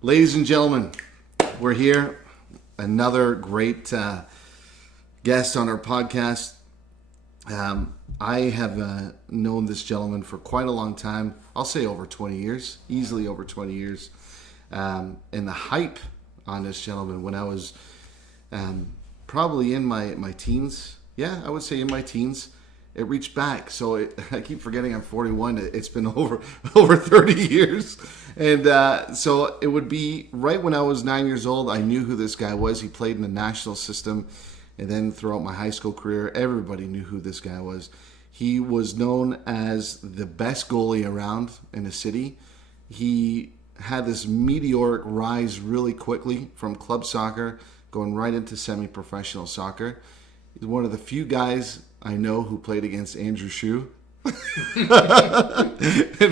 Ladies and gentlemen, we're here. Another great guest on our podcast. I have known this gentleman for quite a long time. I'll say over 20 years, easily over 20 years. And the hype on this gentleman when I was probably in my teens. Yeah, I would say in my teens. It reached back. So I keep forgetting I'm 41. It's been over 30 years. And so it would be right when I was 9 years old. I knew who this guy was. He played in the national system. And then throughout my high school career, everybody knew who this guy was. He was known as the best goalie around in the city. He had this meteoric rise really quickly from club soccer going right into semi-professional soccer. He's one of the few guys I know who played against Andrew Shue. And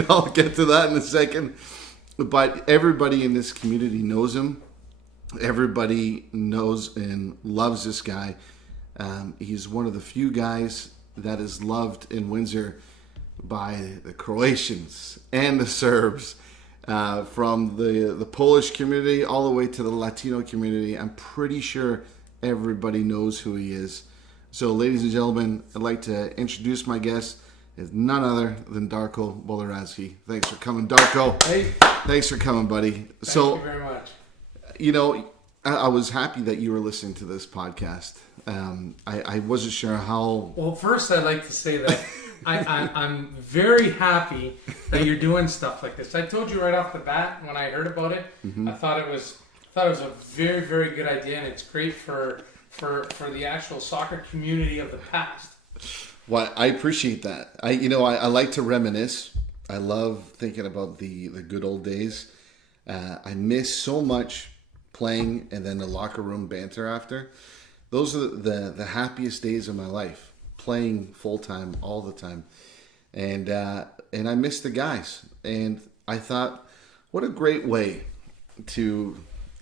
I'll get to that in a second. But everybody in this community knows him. Everybody knows and loves this guy. He's one of the few guys that is loved in Windsor by the Croatians and the Serbs. From the Polish community all the way to the Latino community. I'm pretty sure everybody knows who he is. So, ladies and gentlemen, I'd like to introduce my guest. Is none other than Darko Bolehradski. Thanks for coming, Darko. Hey. Thanks for coming, buddy. Thank you very much. You know, I was happy that you were listening to this podcast. I wasn't sure how... Well, first I'd like to say that I'm very happy that you're doing stuff like this. I told you right off the bat when I heard about it, I thought it was a very, very good idea, and it's great for the actual soccer community of the past. Well, I appreciate that. I like to reminisce. I love thinking about the good old days. I miss so much playing and then the locker room banter after. Those are the happiest days of my life. Playing full time all the time, and I miss the guys. And I thought, what a great way to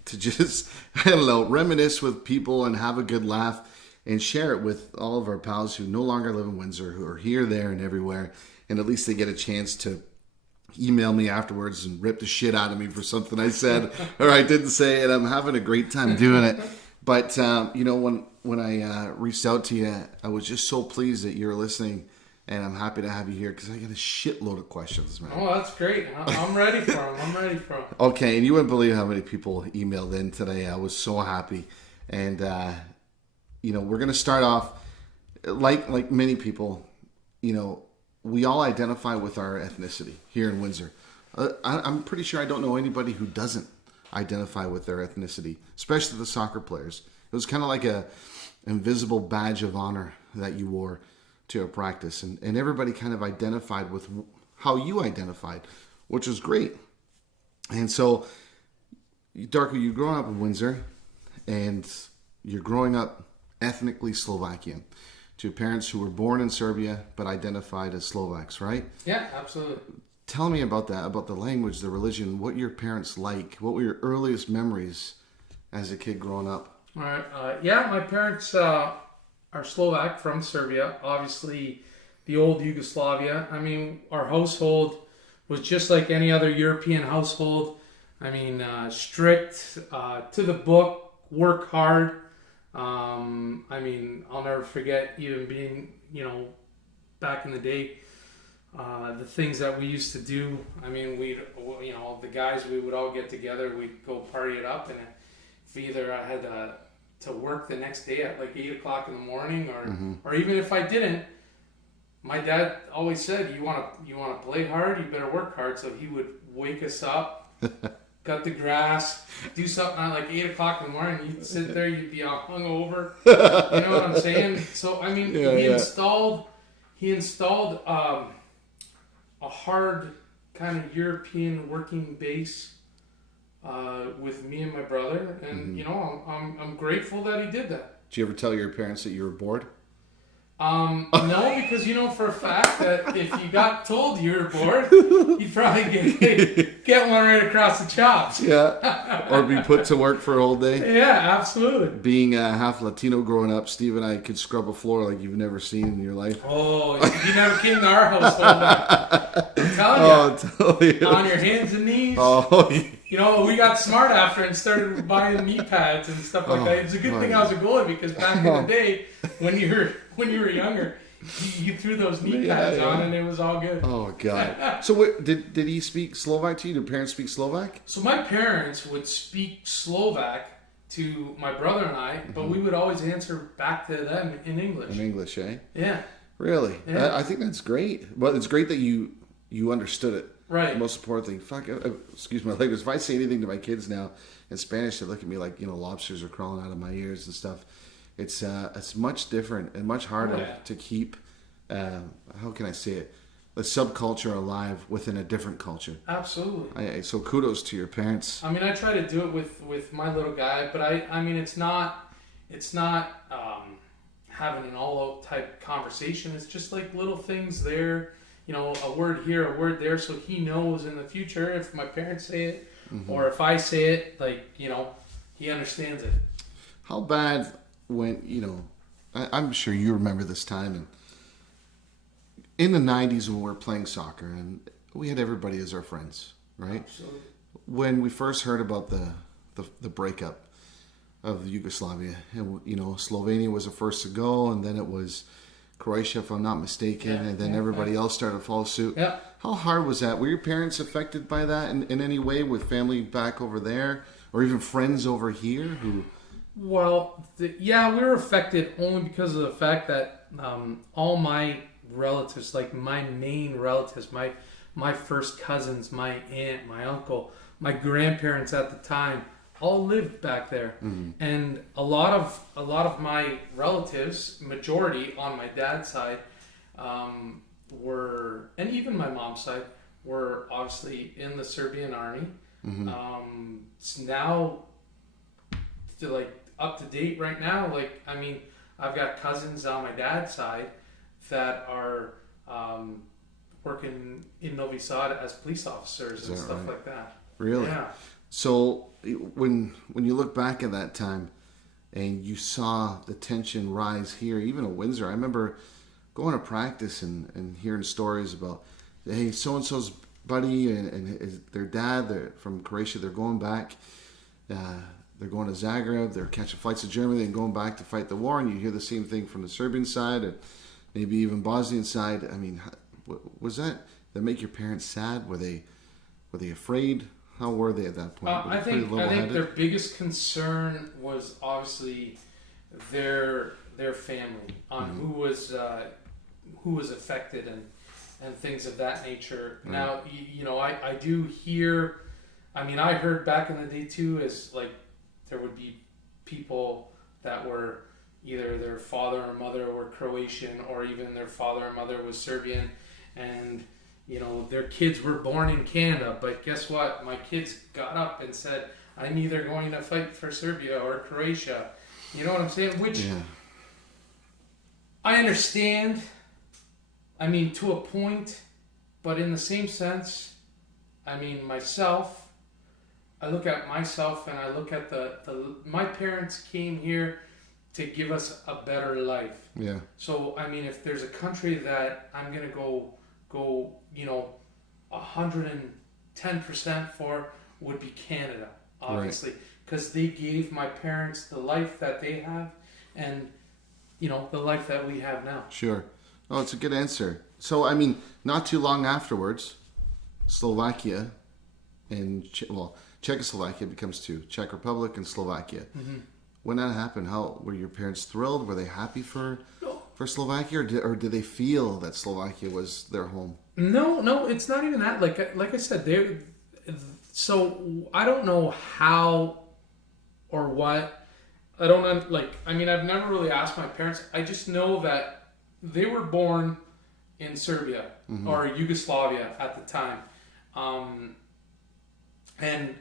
just reminisce with people and have a good laugh and share it with all of our pals who no longer live in Windsor, who are here, there, and everywhere. And at least they get a chance to email me afterwards and rip the shit out of me for something I said or I didn't say, and I'm having a great time doing it. But when I reached out to you, I was just so pleased that you're listening, and I'm happy to have you here because I got a shitload of questions, man. Oh, that's great. I'm ready for them. Okay, and you wouldn't believe how many people emailed in today. I was so happy, and we're gonna start off like many people. We all identify with our ethnicity here in Windsor. I'm pretty sure I don't know anybody who doesn't identify with their ethnicity, especially the soccer players. It was kind of like a invisible badge of honor that you wore to a practice, and everybody kind of identified with how you identified, which was great. And so, Darko, you're growing up in Windsor, and you're growing up ethnically Slovakian to parents who were born in Serbia but identified as Slovaks, right? Yeah, absolutely. Tell me about that, about the language, the religion, what your parents like, what were your earliest memories as a kid growing up? All right. My parents are Slovak from Serbia, obviously the old Yugoslavia. I mean, our household was just like any other European household. I mean, strict, to the book, work hard. I'll never forget even being, back in the day, the things that we used to do. I mean, the guys, we would all get together, we'd go party it up, and if either I had to work the next day at like 8 o'clock in the morning, or even if I didn't, my dad always said, you want to play hard, you better work hard. So he would wake us up, cut the grass, do something at like 8 o'clock in the morning. You'd sit there, you'd be all hungover. You know what I'm saying? So I mean, he installed a hard kind of European working base with me and my brother, and I'm grateful that he did that. Did you ever tell your parents that you were bored? No, because for a fact that if you got told you were bored, you'd probably get one right across the chops. Yeah, or be put to work for a whole day. Yeah, absolutely. Being half Latino growing up, Steve and I could scrub a floor like you've never seen in your life. Oh, you never came to our household. telling Oh, totally. you, on your hands and knees. Oh, You know, we got smart after and started buying knee pads and stuff like that. It's a good thing I was a goalie because back in the day, when you were younger, you threw those knee pads on and it was all good. Oh God! So what, did he speak Slovak to you? Did parents speak Slovak? So my parents would speak Slovak to my brother and I, but we would always answer back to them in English. In English, eh? Yeah. Really? Yeah. I think that's great. But it's great that you understood it. Right. The most important thing. Excuse my language. If I say anything to my kids now in Spanish, they look at me like lobsters are crawling out of my ears and stuff. It's much different and much harder to keep. How can I say it? The subculture alive within a different culture. Absolutely. So kudos to your parents. I mean, I try to do it with my little guy, but I mean, it's not having an all-out type conversation. It's just like little things there, a word here, a word there, so he knows in the future if my parents say it or if I say it, like, he understands it. How bad when, I'm sure you remember this time, and in the 90s when we were playing soccer and we had everybody as our friends, right? Absolutely. When we first heard about the breakup of Yugoslavia, and Slovenia was the first to go, and then it was Croatia, if I'm not mistaken, and then everybody else started to follow suit. Yeah. How hard was that? Were your parents affected by that in any way, with family back over there, or even friends over here who? Well, we were affected only because of the fact that all my relatives, like my main relatives, my first cousins, my aunt, my uncle, my grandparents at the time, all lived back there. And a lot of my relatives, majority on my dad's side, were, and even my mom's side, were obviously in the Serbian army. It's now up to date right now. Like, I mean, I've got cousins on my dad's side that are working in Novi Sad as police officers and stuff like that. Really? Yeah. So when you look back at that time and you saw the tension rise here, even at Windsor, I remember going to practice and hearing stories about, hey, so-and-so's buddy and their dad, they're from Croatia, they're going back, they're going to Zagreb, they're catching flights to Germany and going back to fight the war, and you hear the same thing from the Serbian side and maybe even Bosnian side. I mean, was that make your parents sad? Were they afraid? How were they at that point? I think their biggest concern was obviously their family, on who was affected and things of that nature. Now, I do hear. I mean, I heard back in the day too, is like there would be people that were either their father or mother were Croatian, or even their father or mother was Serbian, and their kids were born in Canada, but guess what? My kids got up and said, I'm either going to fight for Serbia or Croatia. You know what I'm saying? Which I understand, I mean, to a point, but in the same sense, I mean, I look at myself and I look at my parents came here to give us a better life. Yeah. So, I mean, if there's a country that I'm going to go 110% for, would be Canada, obviously, because they gave my parents the life that they have and the life that we have now. Sure. Oh, it's a good answer. So, I mean, not too long afterwards, Slovakia and Czechoslovakia becomes two, Czech Republic and Slovakia. When that happened, how were your parents thrilled? Were they happy for Slovakia, or did they feel that Slovakia was their home? No, it's not even that. Like I said, so I don't know how or what. I don't I mean, I've never really asked my parents. I just know that they were born in Serbia or Yugoslavia at the time, and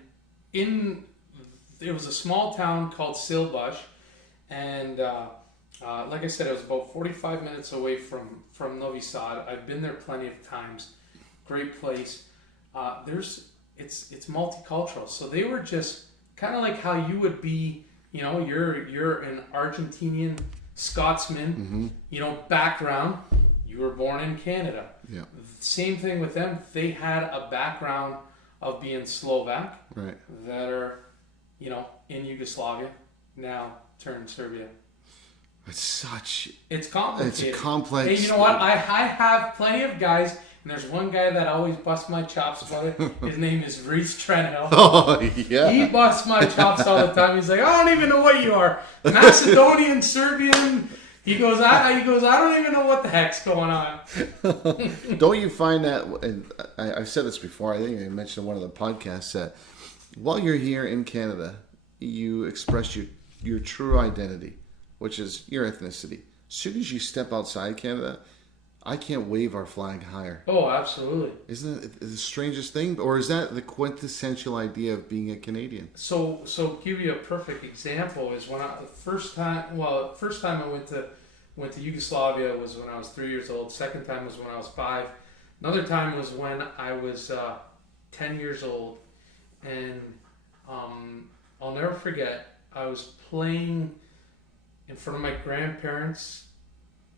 it was a small town called Silbaš, and like I said, it was about 45 minutes away from Novi Sad. I've been there plenty of times. Great place. It's multicultural, so they were just kind of like how you would be. You're an Argentinian Scotsman, background. you were born in Canada. Yeah. Same thing with them. They had a background of being Slovak Right. that are, in Yugoslavia, now turned Serbia. It's complicated. It's complex. Hey, you know what? I have plenty of guys, and there's one guy that always busts my chops about it. His name is Reese Trenhill. Oh, yeah. He busts my chops all the time. He's like, I don't even know what you are. Macedonian, Serbian. He goes, I don't even know what the heck's going on. Don't you find that, and I've said this before, I think I mentioned in one of the podcasts, that while you're here in Canada, you express your true identity, which is your ethnicity. As soon as you step outside Canada, I can't wave our flag higher. Oh, absolutely. Isn't it the strangest thing? Or is that the quintessential idea of being a Canadian? So give you a perfect example is when the first time I went to Yugoslavia was when I was 3 years old. Second time was when I was 5. Another time was when I was 10 years old, and I'll never forget. I was playing in front of my grandparents'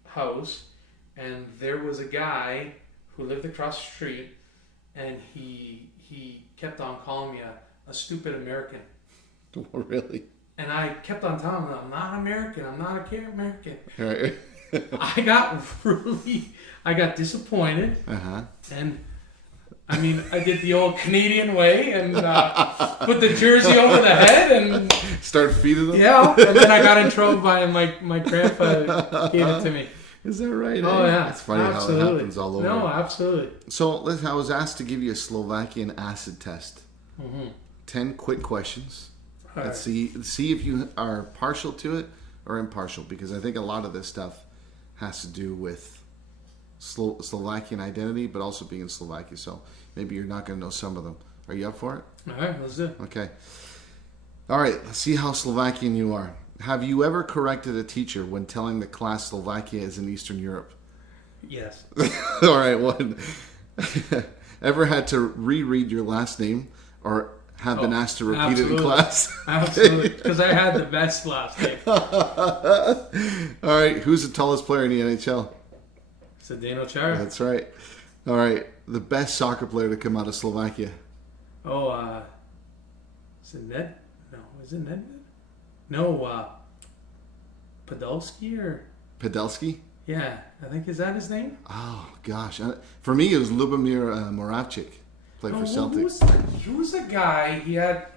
house, and there was a guy who lived across the street, and he kept on calling me a stupid American. Oh, really? And I kept on telling him, I'm not American. I'm not American. Right. I got disappointed. Uh-huh. And I mean, I did the old Canadian way and put the jersey over the head and start feeding them? Yeah. And then I got in trouble by my grandpa gave it to me. Is that right? Oh, yeah. It's funny absolutely. How it happens all over. No, absolutely. So, listen, I was asked to give you a Slovakian acid test. Mm-hmm. 10 quick questions. All Let's right. see if you are partial to it or impartial, because I think a lot of this stuff has to do with Slovakian identity, but also being in Slovakia. So maybe you're not going to know some of them. Are you up for it? All right, let's do it. Okay. All right, let's see how Slovakian you are. Have you ever corrected a teacher when telling the class Slovakia is in Eastern Europe? Yes. All right, one. Ever had to reread your last name or have been asked to repeat it in class? Absolutely, because I had the best last name. All right, who's the tallest player in the NHL? Zdeno Chara. That's right. All right, the best soccer player to come out of Slovakia? Oh, is it Ned? No, is it Ned? No, Podolski or? Podolski? Yeah, I think, is that his name? Oh, gosh. For me, it was Lubomir Moravcik. Played for Celtic. Who was the guy? He had.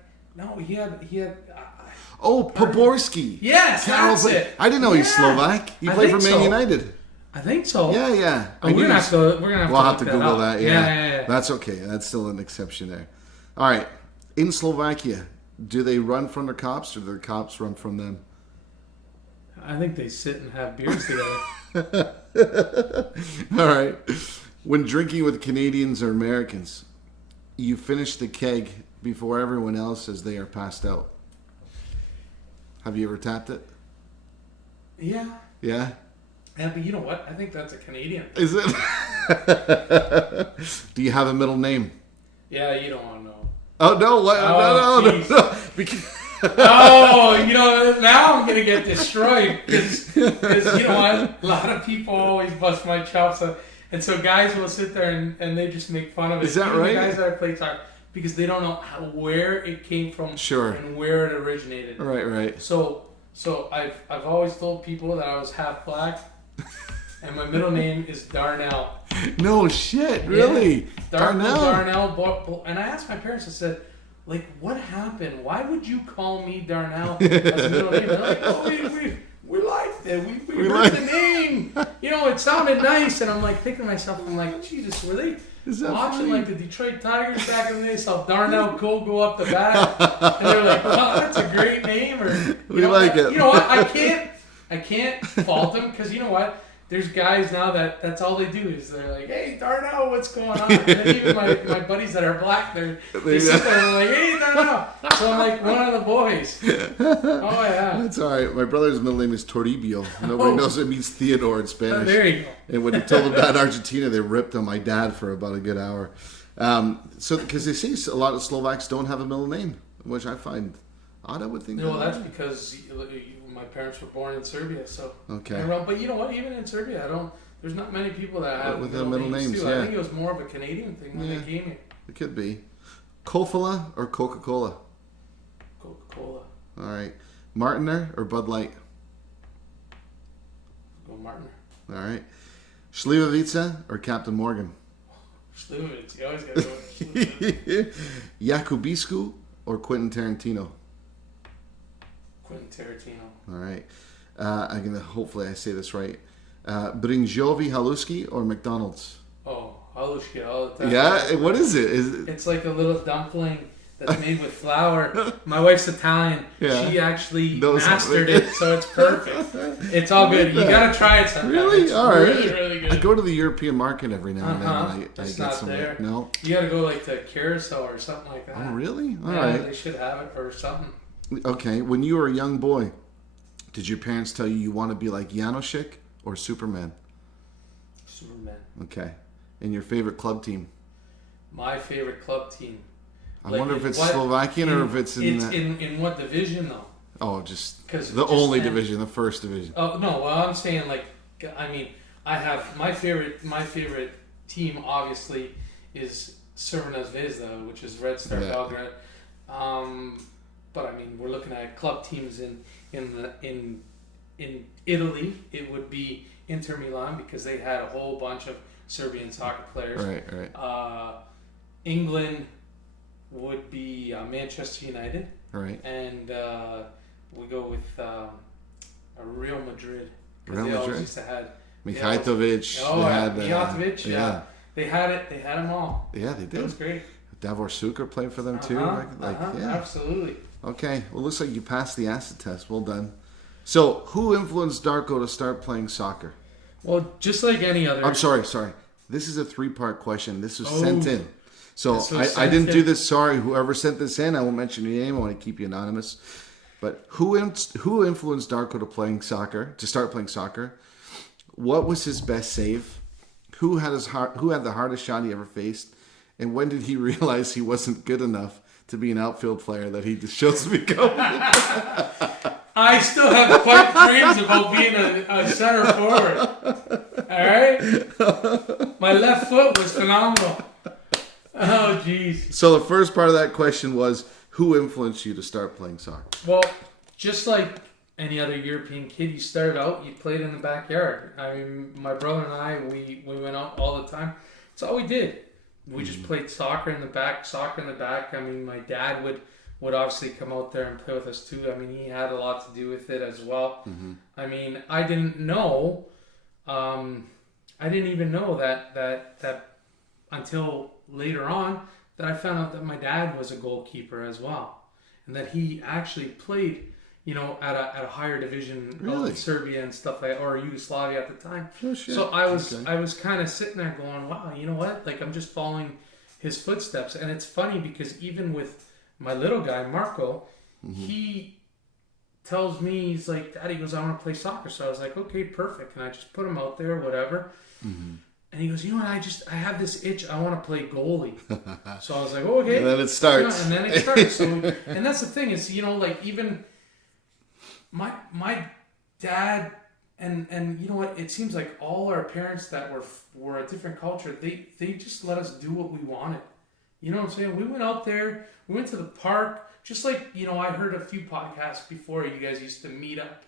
Oh, Poborski. Yes, that's it. I didn't know he's Slovak. He played for Man United. I think so. Yeah. Oh, we're gonna have to Google that. Yeah. That's okay. That's still an exception there. All right. In Slovakia, do they run from their cops or do their cops run from them? I think they sit and have beers together. All right. When drinking with Canadians or Americans, you finish the keg before everyone else as they are passed out. Have you ever tapped it? Yeah. Yeah? Yeah, but you know what? I think that's a Canadian thing. Is it? Do you have a middle name? Yeah, you don't want to know. Oh, no. What? Oh, No. Because... Oh, now I'm going to get destroyed because, you know what? A lot of people always bust my chops. And so guys will sit there and they just make fun of it. Is that even right? The guys that I play soccer, because they don't know where it came from and where it originated. Right. So I've always told people that I was half black, and my middle name is Darnell. No shit, really? Yeah. Darnell. And I asked my parents, I said, like, what happened? Why would you call me Darnell as a middle name? They're like, oh, we liked it. We heard the name. It sounded nice. And I'm like thinking to myself, Jesus, were they watching like the Detroit Tigers back in the day? Saw Darnell Cole go up the bat, and they're like, "Wow, that's a great name." Or we like it. You know what? I can't fault them because you know what? There's guys now that's all they do is they're like, "Hey, Darnell, what's going on?" And then even my buddies that are black, they sit there and they're like, "Hey, Darnell." So I'm like one of the boys. Oh yeah. That's all right. My brother's middle name is Toribio. Nobody knows it means Theodore in Spanish. Oh, there you go. And when he told them that in Argentina, they ripped on my dad for about a good hour. So because they say a lot of Slovaks don't have a middle name, which I find odd. I would think. No, that's because my parents were born in Serbia, so. Okay. But you know what? Even in Serbia, There's not many people that have with the middle names. too. Yeah. I think it was more of a Canadian thing when they came here. It could be. Kofola or Coca-Cola? Coca-Cola. All right. Martiner or Bud Light? Go Martiner. All right. Slivovica or Captain Morgan? Slivovica. You always got to go with Slivovica. Jakubiscu or Quentin Tarantino? Quentin Tarantino. All right. I'm gonna. Hopefully, I say this right. Brinjovi Haluski or McDonald's? Oh, Halushki all the time. Yeah. What is it? It's like a little dumpling that's made with flour. My wife's Italian. Yeah. She actually Knows mastered something. it, so it's perfect. It's all good. You gotta try it sometime. Really? It's All right. really, really good. I go to the European market every now and then. And I It's get not some. there. No. You gotta go like to Curacao or something like that. Oh, really? All Yeah, right. they should have it or something. Okay. When you were a young boy, did your parents tell you want to be like Janoschik or Superman? Superman. Okay. And your favorite club team? My favorite club team. I Like wonder if in it's what- Slovakian or if it's in. It's in what division though? Oh, just 'Cause the just only then- division, the first division. Oh no, well I'm saying like I mean I have my favorite team obviously is Crvena Zvezda, which is Red Star Yeah. Belgrade. But I mean we're looking at club teams in Italy. It would be Inter Milan because they had a whole bunch of Serbian soccer players. Right. England would be Manchester United. Right. And we go with Real Madrid. 'Cause Real they always Madrid? used to have Mihajlovic. Oh, they had, Mijatovic, yeah. They had it. They had them all. Yeah, they It did. was great. Davor Suker played for them too. Yeah. Absolutely. Okay. Well, looks like you passed the acid test. Well done. So, who influenced Darko to start playing soccer? Well, just like any other. I'm sorry. This is a 3-part question. This was sent in. So This was I sent didn't do in. this. Sorry, whoever sent this in. I won't mention your name. I want to keep you anonymous. But who influenced Darko to start playing soccer? What was his best save? Who had the hardest shot he ever faced? And when did he realize he wasn't good enough to be an outfield player that he just chose to become? I still have quite dreams about being a center forward. All right. My left foot was phenomenal. Oh, jeez. So the first part of that question was, who influenced you to start playing soccer? Well, just like any other European kid, you started out, you played in the backyard. I mean, my brother and I, we went out all the time. That's all we did. We just played soccer in the back. I mean, my dad would obviously come out there and play with us too. I mean, he had a lot to do with it as well. Mm-hmm. I mean, I didn't know. I didn't even know that until later on that I found out that my dad was a goalkeeper as well, and that he actually played, at a higher division Really? of Serbia and stuff like, or Yugoslavia at the time. Oh, shit. So I was Okay. kind of sitting there going, wow, you know what? Like I'm just following his footsteps, and it's funny because even with my little guy Marco, he tells me, he's like, Daddy goes, I want to play soccer. So I was like, okay, perfect, and I just put him out there, whatever. And he goes, you know what? I have this itch. I want to play goalie. So I was like, oh, okay. And then it starts. And then it starts. So, and that's the thing is, like even my dad and you know what? It seems like all our parents that were a different culture, they just let us do what we wanted. You know what I'm saying? We went out there. We went to the park. Just like, I heard a few podcasts before, you guys used to meet up.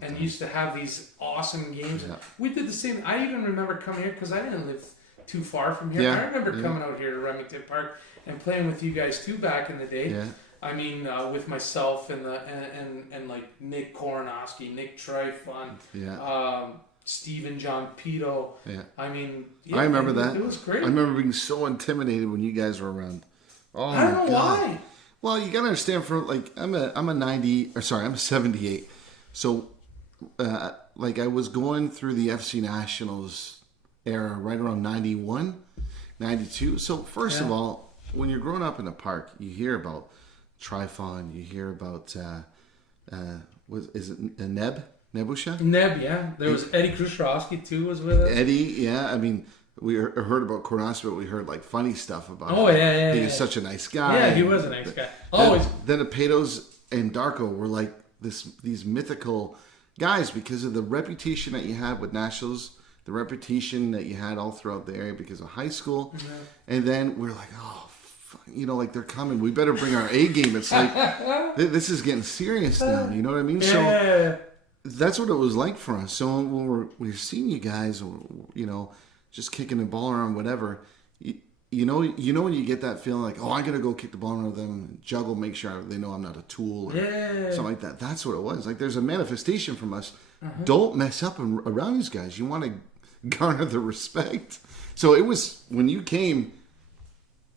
And used to have these awesome games. Yeah. We did the same. I even remember coming here because I didn't live too far from here. Yeah. I remember coming out here to Remington Park and playing with you guys too back in the day. Yeah. I mean, with myself and like Nick Koronowski, Nick Trifon, Yeah. Steven John Pito. Yeah. I mean, I remember that. It was great. I remember being so intimidated when you guys were around. Oh, I don't my know God. why. Well, you gotta understand. I'm a 78. So, I was going through the FC Nationals era right around 91, 92. So first of all, when you're growing up in a park, you hear about Trifon, you hear about is it Nebusha? Neb, yeah. There was Eddie Krushrowski too was with us. Eddie, yeah. I mean, we heard about Koronowski, but we heard like funny stuff about him. Oh, yeah. He was such a nice guy. Yeah, he was a nice guy. Always. Then the Patos and Darko were like these mythical guys because of the reputation that you had with Nationals the reputation that you had all throughout the area because of high school. And then we're like, oh, like they're coming. We better bring our A game. It's like, this is getting serious now. You know what I mean? So that's what it was like for us. So when we're seeing you guys, just kicking the ball around, whatever, you know when you get that feeling like, oh, I'm going to go kick the ball around with them, juggle, make sure they know I'm not a tool or something like that. That's what it was. Like there's a manifestation from us. Don't mess up around these guys. You want to garner the respect. So it was, when you came,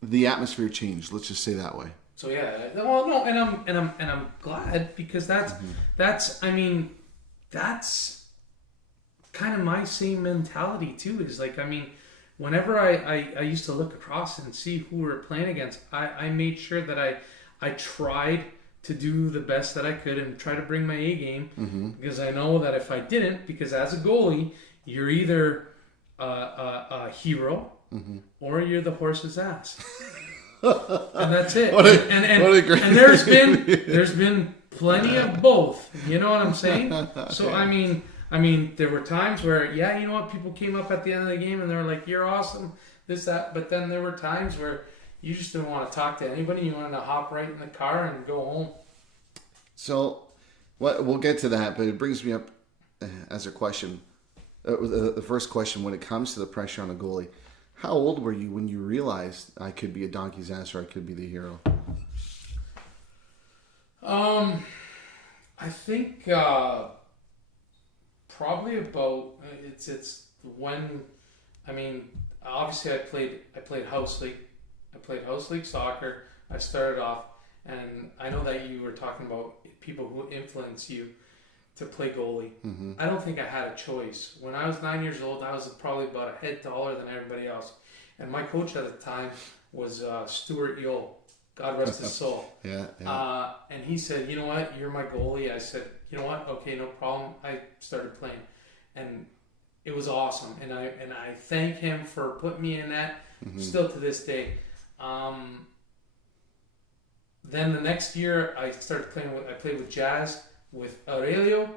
the atmosphere changed. Let's just say that way. So well, no, and I'm glad because that's kind of my same mentality too. Is like, whenever I used to look across and see who we were playing against, I made sure that I tried to do the best that I could and try to bring my A game because I know that if I didn't, because as a goalie, you're either a hero or you're the horse's ass, and that's it. What a great and there's been plenty of both. You know what I'm saying? Okay. So I mean, there were times where you know what, people came up at the end of the game and they were like, "You're awesome," this that. But then there were times where you just didn't want to talk to anybody. You wanted to hop right in the car and go home. So, we'll get to that, but it brings me up as a question. The first question, when it comes to the pressure on a goalie, how old were you when you realized I could be a donkey's ass or I could be the hero? I think probably about it's when obviously I played house league. I played house league soccer. I started off, and I know that you were talking about people who influence you to play goalie. I don't think I had a choice. When I was 9 years old, I was probably about a head taller than everybody else. And my coach at the time was Stuart Yule. God rest his soul. And he said, "You know what? You're my goalie." I said, "You know what? Okay, no problem." I started playing. And it was awesome. And I thank him for putting me in that still to this day. Then the next year I started playing I played with Jazz with Aurelio,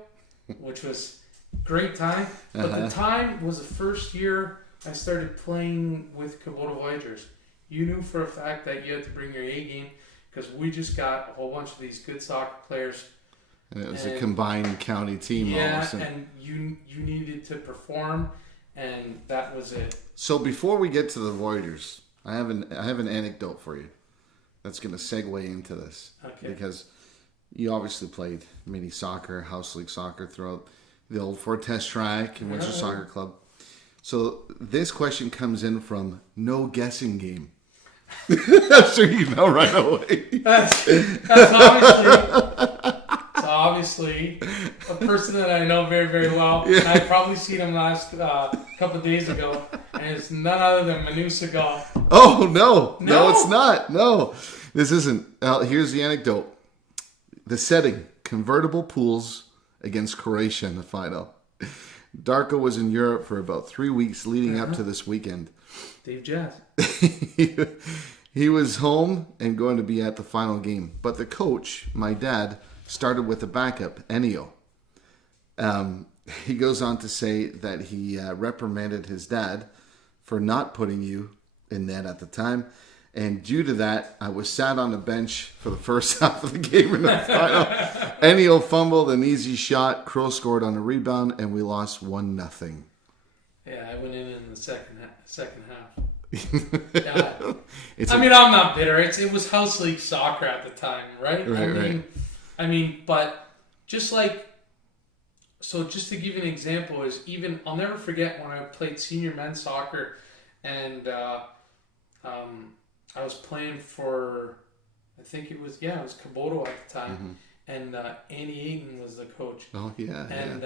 which was great time. But the time was the first year I started playing with Voyagers. You knew for a fact that you had to bring your A game because we just got a whole bunch of these good soccer players. And it was a combined county team. Yeah, and you needed to perform, and that was it. So before we get to the Voyagers, I have an anecdote for you that's going to segue into this. Okay. Because you obviously played mini soccer, house league soccer throughout the old Fortes track and Windsor Soccer Club. So this question comes in from No Guessing Game. I'm sure you know right away. That's obviously a person that I know very, very well. Yeah. I've probably seen him last couple of days ago, and it's none other than Manu Segal. Oh, no, it's not. No, this isn't. Here's the anecdote. The setting, convertible pools against Croatia in the final. Darko was in Europe for about 3 weeks leading up to this weekend. Dave Jazz. He was home and going to be at the final game. But the coach, my dad, started with the backup, Ennio. He goes on to say that he reprimanded his dad for not putting you in net at the time. And due to that, I was sat on the bench for the first half of the game in the final. Ennio fumbled an easy shot. Crow scored on a rebound, and we lost 1-0. Yeah, I went in the second half. Yeah. I'm not bitter. It was house league soccer at the time, right? I mean, but just like, so just to give you an example is even, I'll never forget when I played senior men's soccer and I was playing for, I think it was Kaboto at the time, and Andy Ayton was the coach. Oh, yeah. And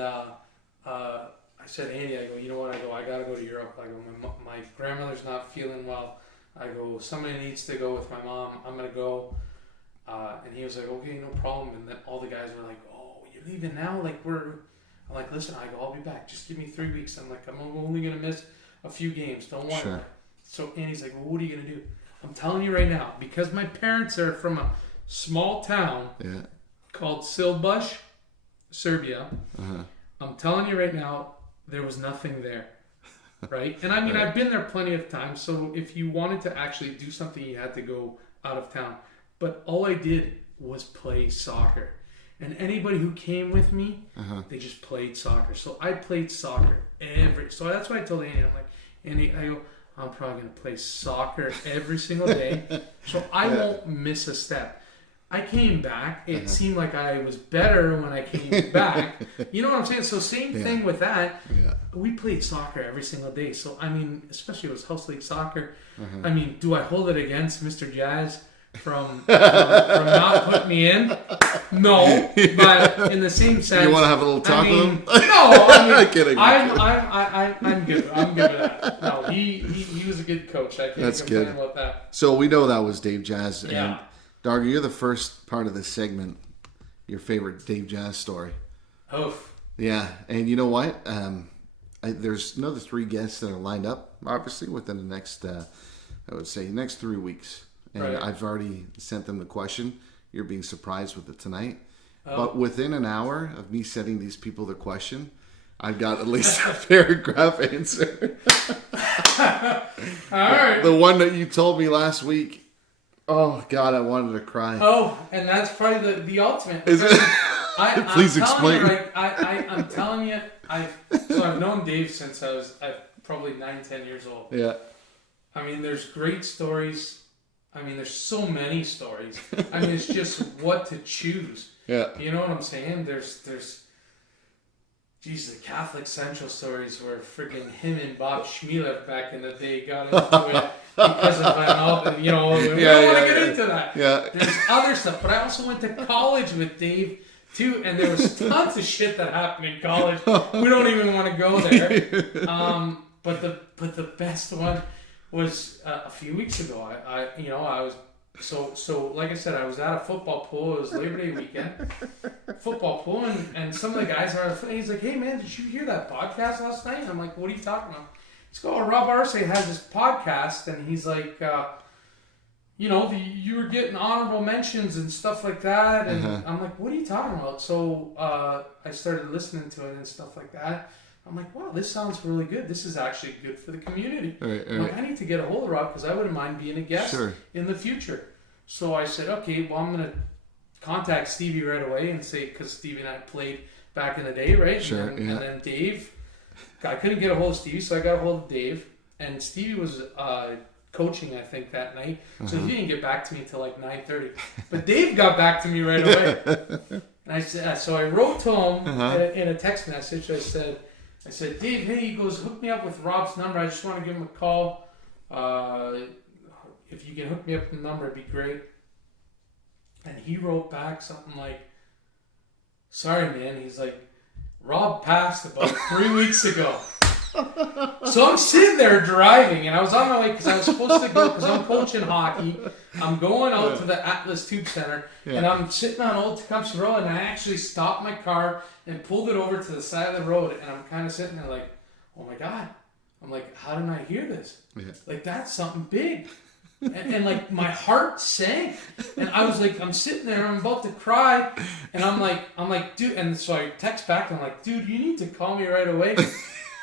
I said, Andy, I go, you know what? I got to go to Europe. I go, my grandmother's not feeling well. I go, somebody needs to go with my mom. I'm going to go. And he was like, okay, no problem. And then all the guys were like, oh, you're leaving now? I'm like, listen, I'll be back. Just give me 3 weeks. I'm like, I'm only going to miss a few games. Don't worry. Sure. So Andy's like, well, what are you going to do? I'm telling you right now, because my parents are from a small town called Silbush, Serbia. I'm telling you right now, there was nothing there. right? And I mean, I've been there plenty of times. So if you wanted to actually do something, you had to go out of town. But all I did was play soccer. And anybody who came with me, they just played soccer. So I played soccer so that's why I told Andy, I'm like, Andy, I go, I'm probably going to play soccer every single day. So I won't miss a step. I came back. It seemed like I was better when I came back. You know what I'm saying? So same thing with that. Yeah. We played soccer every single day. So, I mean, especially it was house league soccer. I mean, do I hold it against Mr. Jazz from not putting me in? No. But in the same sense. You want to have a little talk with him? No. I mean, kidding. I'm good. I'm good with that. No, he was a good coach. I can't complain about that. So we know that was Dave Jazz. Yeah. And Darko, you're the first part of this segment. Your favorite Dave Jazz story. Oh. Yeah, and you know what? There's another 3 guests that are lined up, obviously, within the next, I would say, next 3 weeks. And I've already sent them the question. You're being surprised with it tonight. But within an hour of me sending these people the question, I've got at least a paragraph answer. All right. The one that you told me last week. Oh, God, I wanted to cry. Oh, and that's probably the ultimate. Is it? Please explain. I'm telling you, I've known Dave since I was probably 9-10 years old. Yeah. I mean, there's great stories. I mean, there's so many stories. I mean, it's just what to choose. Yeah. You know what I'm saying? There's Jesus, the Catholic Central stories where freaking him and Bob Schmielev back in the day got into it because of an, we don't want to get into that. Yeah. There's other stuff, but I also went to college with Dave too, and there was tons of shit that happened in college. We don't even want to go there. But the best one was a few weeks ago. I was so like I said, I was at a football pool. It was Labor Day weekend, football pool, and some of the guys are. He's like, "Hey man, did you hear that podcast last night?" And I'm like, "What are you talking about?" He's like, "Oh, Rob Arce has this podcast," and he's like, you were getting honorable mentions and stuff like that, and I'm like, "What are you talking about?" So I started listening to it and stuff like that. I'm like, wow, this sounds really good. This is actually good for the community. Right. I'm like, I need to get a hold of Rob because I wouldn't mind being a guest in the future. So I said, okay, well, I'm going to contact Stevie right away and say, because Stevie and I played back in the day, right? Sure, and then Dave, I couldn't get a hold of Stevie, so I got a hold of Dave. And Stevie was coaching, I think, that night. So he didn't get back to me until like 9:30. But Dave got back to me right away. And I said, so I wrote to him in a text message. I said, Dave, hey, he goes, hook me up with Rob's number. I just want to give him a call. If you can hook me up with the number, it'd be great. And he wrote back something like, sorry, man. He's like, Rob passed about 3 weeks ago. So I'm sitting there driving, and I was on my way because I was supposed to go because I'm coaching hockey. I'm going out to the Atlas Tube Center, and I'm sitting on Old Tecumseh Road, and I actually stopped my car and pulled it over to the side of the road, and I'm kind of sitting there like, oh my God. I'm like, how didn't I hear this? Yeah. Like, that's something big. And like, my heart sank. And I was like, I'm sitting there, I'm about to cry, and I'm like, dude, and so I text back, and I'm like, dude, you need to call me right away.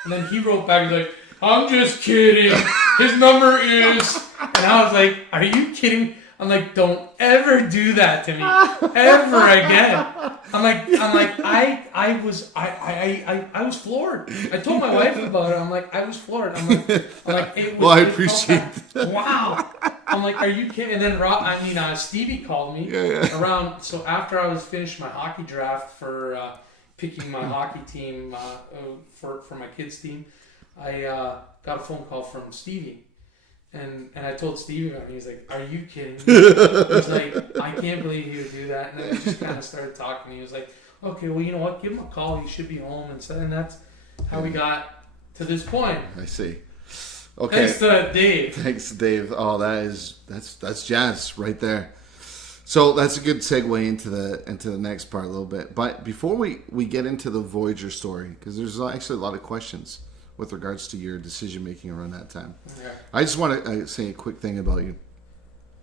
And then he wrote back, he's like, I'm just kidding. His number is... And I was like, are you kidding? I'm like, don't ever do that to me. Ever again. I was floored. I told my wife about it. I'm like, I was floored. I'm like it was... Well, I appreciate that. Wow. I'm like, are you kidding? And then Stevie called me around... So after I was finished my hockey draft for... picking my hockey team for my kids' team, I got a phone call from Stevie, and I told Stevie about it. He's like, "Are you kidding me?" He's like, "I can't believe he would do that." And then we just kind of started talking. He was like, "Okay, well, you know what? Give him a call. He should be home." And that's how we got to this point. I see. Okay. Thanks to Dave. Thanks, Dave. Oh, that's jazz right there. So that's a good segue into the next part a little bit. But before we get into the Voyager story, because there's actually a lot of questions with regards to your decision making around that time. Yeah. I just want to say a quick thing about you.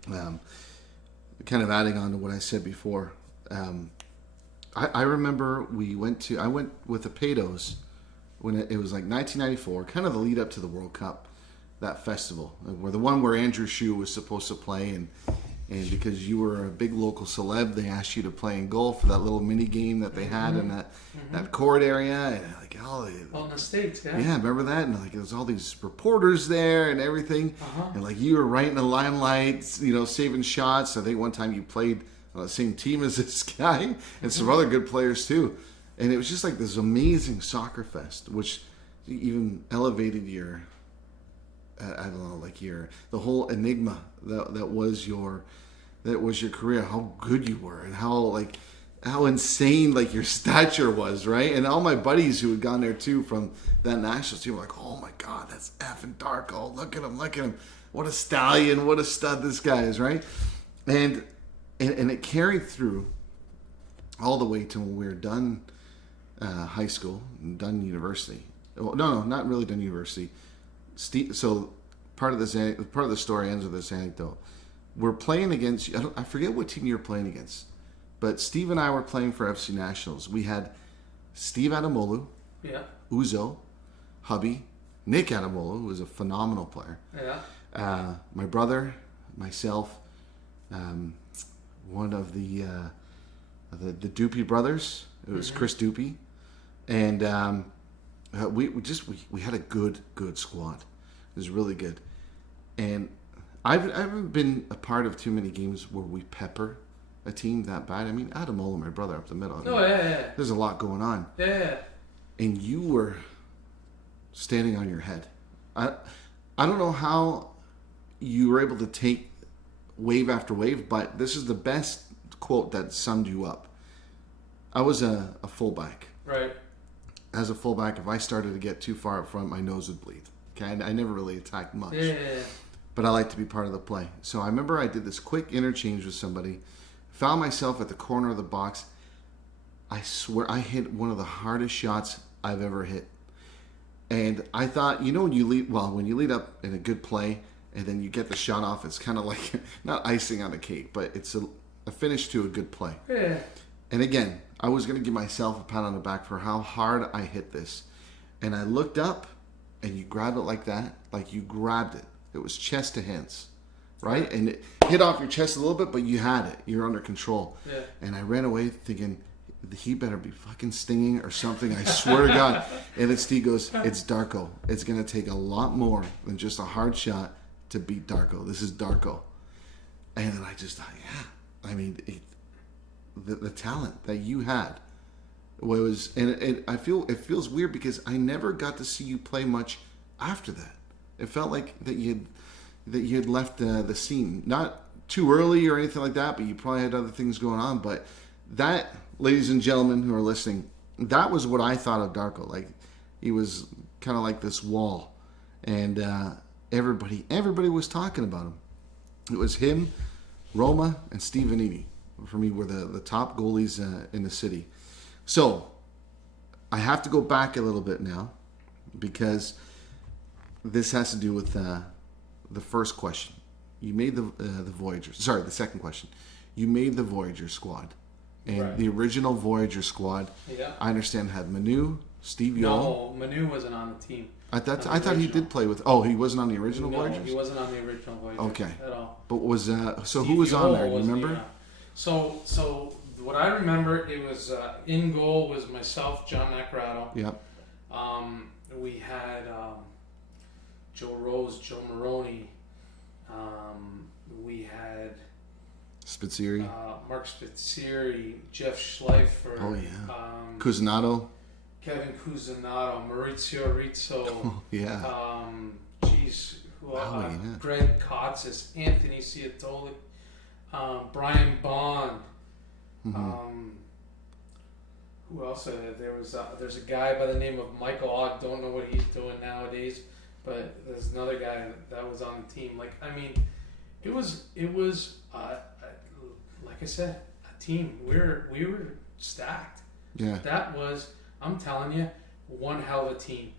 Kind of adding on to what I said before. I remember I went with the Paydos when it was like 1994, kind of the lead up to the World Cup, that festival, where the one where Andrew Shue was supposed to play, and because you were a big local celeb, they asked you to play in goal for that little mini game that they had in that court area, and like in the States, yeah. Yeah, remember that? And like there was all these reporters there and everything, and like you were right in the limelight, you know, saving shots. I think one time you played on the same team as this guy and some other good players too, and it was just like this amazing soccer fest, which even elevated your, I don't know, like the whole enigma that was your career, how good you were and how insane like your stature was, right? And all my buddies who had gone there too from that national team were like, oh my God, that's effing Darko. Look at him. What a stallion, what a stud this guy is, right? And it carried through all the way to when we were done high school and done university. Well, no, not really done university. So part of the story ends with this anecdote. We're playing against, I forget what team you were playing against, but Steve and I were playing for FC Nationals. We had Steve Adamolu, Uzo, Hubby, Nick Adamolu, who was a phenomenal player. Yeah. My brother, myself, one of the Doopy brothers. It was Chris Doopy, and we had a good squad. It was really good, and I haven't been a part of too many games where we pepper a team that bad. I mean, Adamola, my brother, up the middle. There's a lot going on. Yeah. And you were standing on your head. I don't know how you were able to take wave after wave, but this is the best quote that summed you up. I was a fullback. Right. As a fullback, if I started to get too far up front, my nose would bleed. Okay, I never really attacked much. Yeah. But I like to be part of the play. So I remember I did this quick interchange with somebody, found myself at the corner of the box. I swear I hit one of the hardest shots I've ever hit. And I thought, you know, when you lead up in a good play and then you get the shot off, it's kind of like, not icing on a cake, but it's a finish to a good play. Yeah. And again, I was going to give myself a pat on the back for how hard I hit this. And I looked up and you grabbed it like that, like you grabbed it. It was chest to hands, right? And it hit off your chest a little bit, but you had it. You're under control. Yeah. And I ran away thinking, he better be fucking stinging or something. I swear to God. And then Steve goes, it's Darko. It's going to take a lot more than just a hard shot to beat Darko. This is Darko. And then I just thought, yeah. I mean, the talent that you had was, and I feel it feels weird because I never got to see you play much after that. It felt like that you had left the scene, not too early or anything like that, but you probably had other things going on. But that, ladies and gentlemen who are listening, that was what I thought of Darko. Like he was kind of like this wall, and everybody was talking about him. It was him, Roma, and Steve Vanini. For me, were the top goalies in the city. So I have to go back a little bit now because this has to do with the first question. You made the Voyagers. Sorry, the second question. You made the Voyager squad. And the original Voyager squad, I understand, had Manu, Steve Yole. No, Manu wasn't on the team. I thought he did play with... Oh, he wasn't on the original Voyagers? No, he wasn't on the original Voyagers at all. But was... so who was on there? Do you remember? So what I remember, it was in goal was myself, John Necrato. Yep. We had Joe Rose, Joe Maroney. We had Spitzieri. Mark Spitzieri, Jeff Schleifer. Oh yeah. Cusinato. Kevin Cusinato, Maurizio Rizzo. Oh yeah. Greg Kotsis, Anthony Ciatoli. Brian Bond. Mm-hmm. Who else? There's a guy by the name of Michael. I don't know what he's doing nowadays, but there's another guy that was on the team. Like, I mean, it was like I said, a team. We were stacked. Yeah. That was, I'm telling you, one hell of a team.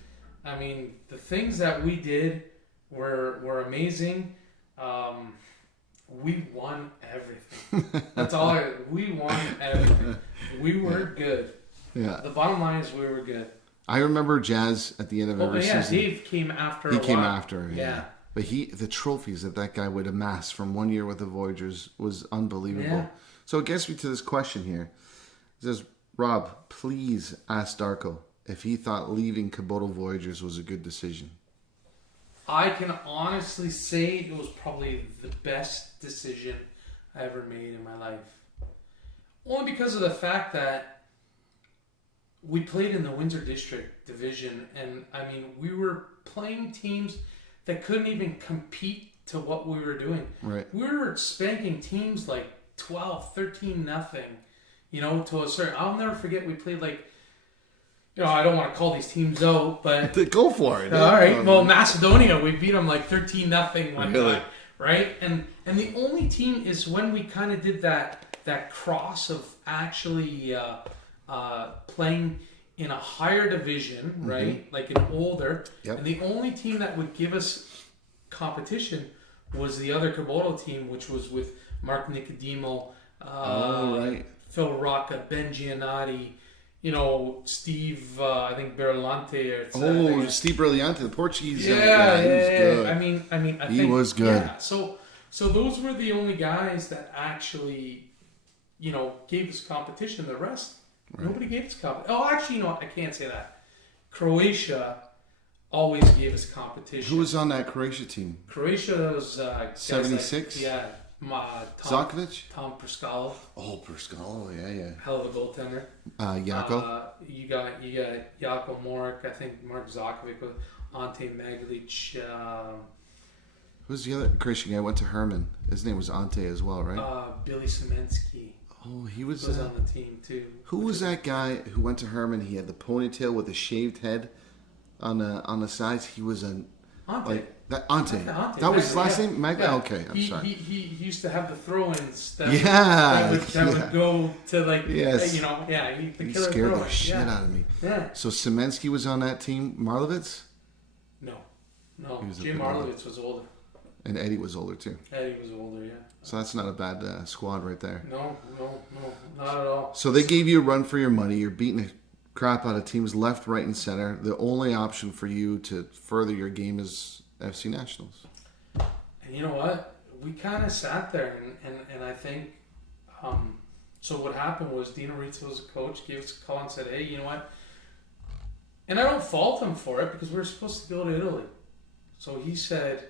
I mean, the things that we did were amazing. We won everything. That's all. We won everything. We were good. Yeah. The bottom line is we were good. I remember Jazz at the end of every season. Dave came after. He a came while. after. Yeah. But the trophies that guy would amass from 1 year with the Voyagers was unbelievable. Yeah. So it gets me to this question here. It says, Rob, please ask Darko if he thought leaving Kubota Voyagers was a good decision. I can honestly say it was probably the best decision I ever made in my life. Only because of the fact that we played in the Windsor District Division, and I mean, we were playing teams that couldn't even compete to what we were doing. Right. We were spanking teams like 12, 13, nothing, to a certain... I'll never forget, we played like... I don't want to call these teams out, but... Go for it. All right. Well, Macedonia, we beat them like 13-0 one Really? time, right? And the only team is when we kind of did that cross of actually playing in a higher division, right? Like an older. Yep. And the only team that would give us competition was the other Kubota team, which was with Mark Nicodemo, right. Phil Rocca, Ben Giannotti, Steve, I think Berlante. Steve Brilliante, the Portuguese. Yeah, he was good. I think he was good. Yeah, so those were the only guys that actually, gave us competition. The rest, nobody gave us competition. Oh, actually, I can't say that. Croatia always gave us competition. Who was on that Croatia team? Croatia was 76. Yeah, Zokovic? Tom Perscalo. Oh, Perscalo, yeah. Hell of a goaltender. Jako? You got Jako Morik. I think Mark Zokovic with Ante Maglic. Who's the other Croatian guy? Went to Herman. His name was Ante as well, right? Billy Semensky Oh, he was on the team too. Who was that guy who went to Herman? He had the ponytail with the shaved head on the sides. He was an Ante. Ante. That was his last name? Yeah. Okay, I'm sorry. He used to have the throw-ins that would go to like, yes. He scared the shit out of me. Yeah. So Semensky was on that team. Marlovitz? No. He Jim Marlovitz was older. And Eddie was older too. Eddie was older, yeah. So that's not a bad squad right there. No, not at all. So they gave you a run for your money. You're beating the crap out of teams left, right, and center. The only option for you to further your game is FC Nationals. And you know what? We kind of sat there, and I think, so what happened was Dino Rizzo was a coach, gave us a call and said, hey, you know what? And I don't fault him for it because we were supposed to go to Italy. So he said,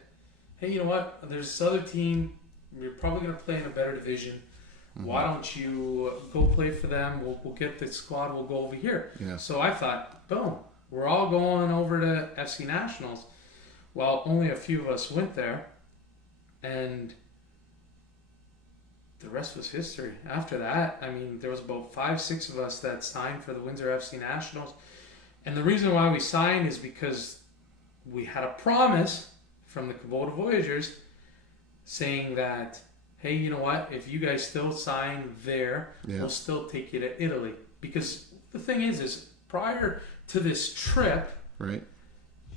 hey, you know what? There's this other team. You're probably going to play in a better division. Mm-hmm. Why don't you go play for them? We'll get the squad. We'll go over here. Yeah. So I thought, boom, we're all going over to FC Nationals. Well, only a few of us went there, and the rest was history. After that, I mean, there was about 5-6 of us that signed for the Windsor FC Nationals. And the reason why we signed is because we had a promise from the Kubota Voyagers saying that, hey, you know what? If you guys still sign there, we'll still take you to Italy. Because the thing is prior to this trip, right,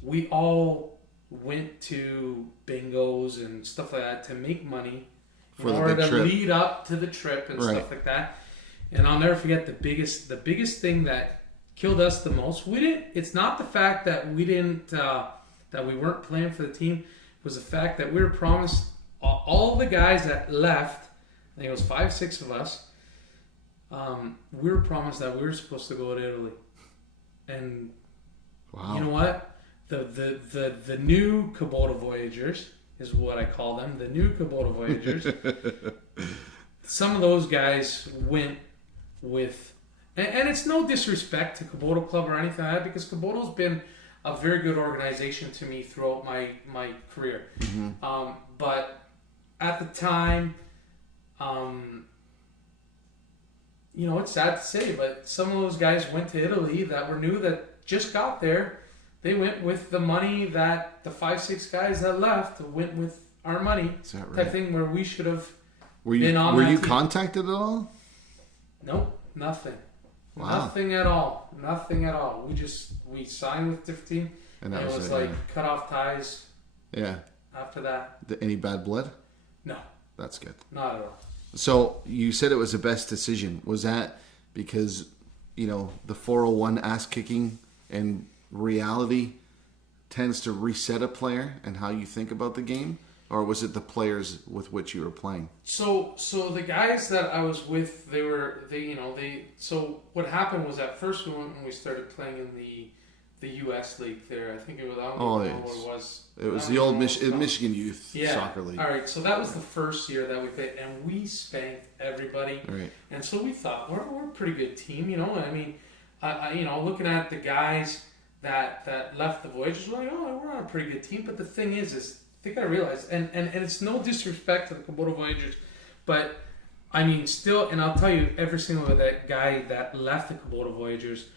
we all went to bingos and stuff like that to make money in order to lead up to the trip and stuff like that. And I'll never forget the biggest thing that killed us the most. It's not the fact that we didn't that we weren't playing for the team. It was the fact that we were promised all the guys that left. I think it was 5-6 of us. We were promised that we were supposed to go to Italy, and you know what? The new Kubota Voyagers is what I call them. The new Kubota Voyagers. Some of those guys went with, and it's no disrespect to Kubota Club or anything like that, because Kubota's been a very good organization to me throughout my career. Mm-hmm. But at the time, it's sad to say, but some of those guys went to Italy that were new, that just got there. They went with the money that the 5-6 guys that left went with our money. Is that right? Type thing where we should have been on. Were you contacted at all? Nope, nothing. Wow. Nothing at all. We signed with different team, and it was like cut off ties. Yeah. After that. Any bad blood? No. That's good. Not at all. So you said it was the best decision. Was that because, the 401 ass kicking and reality tends to reset a player and how you think about the game? Or was it the players with which you were playing? So the guys that I was with, so what happened was at first when we started playing in the U.S. league there, I think it was, I don't know what it was. It was the old Michigan Youth Soccer League. All right, so that was the first year that we played, and we spanked everybody. Right. And so we thought, we're a pretty good team, I mean, looking at the guys that left the Voyagers, we're like, oh, we're on a pretty good team. But the thing is they got to realize, and it's no disrespect to the Kubota Voyagers, but I mean, still, and I'll tell you, every single that guy that left the Kubota Voyagers,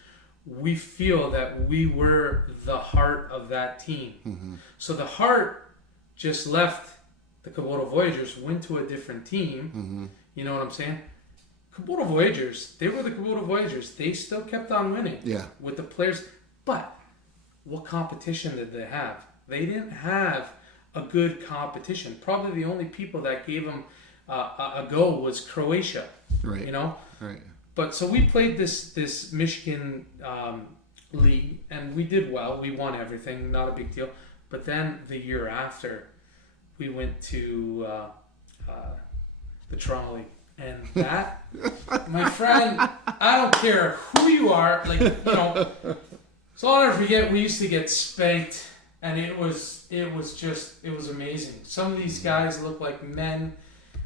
we feel that we were the heart of that team. Mm-hmm. So the heart just left the Kubota Voyagers, went to a different team. Mm-hmm. You know what I'm saying? Kubota Voyagers, they were the Kubota Voyagers. They still kept on winning with the players. But what competition did they have? They didn't have a good competition. Probably the only people that gave them a go was Croatia. Right. Right. But so we played this Michigan league, and we did well. We won everything, not a big deal. But then the year after, we went to the Toronto League, and that, my friend, I don't care who you are, So I'll never forget. We used to get spanked, and it was amazing. Some of these guys look like men.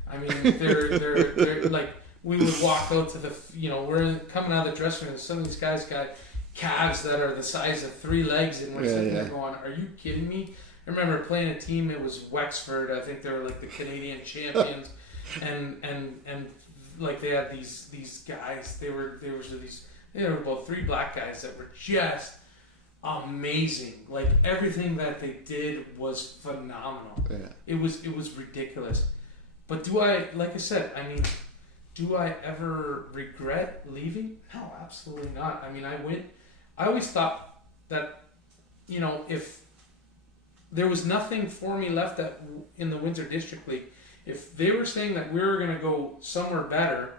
I mean, they're like. We would walk out to the, we're coming out of the dressing room, and some of these guys got calves that are the size of 3 legs, and we're sitting there going, are you kidding me? I remember playing a team, it was Wexford, I think they were like the Canadian champions, and like they had these guys, they were about 3 black guys that were just amazing. Like everything that they did was phenomenal. Yeah. It was ridiculous. But do I ever regret leaving? No, absolutely not. I mean, I always thought that, if there was nothing for me left in the Windsor District League, if they were saying that we were going to go somewhere better,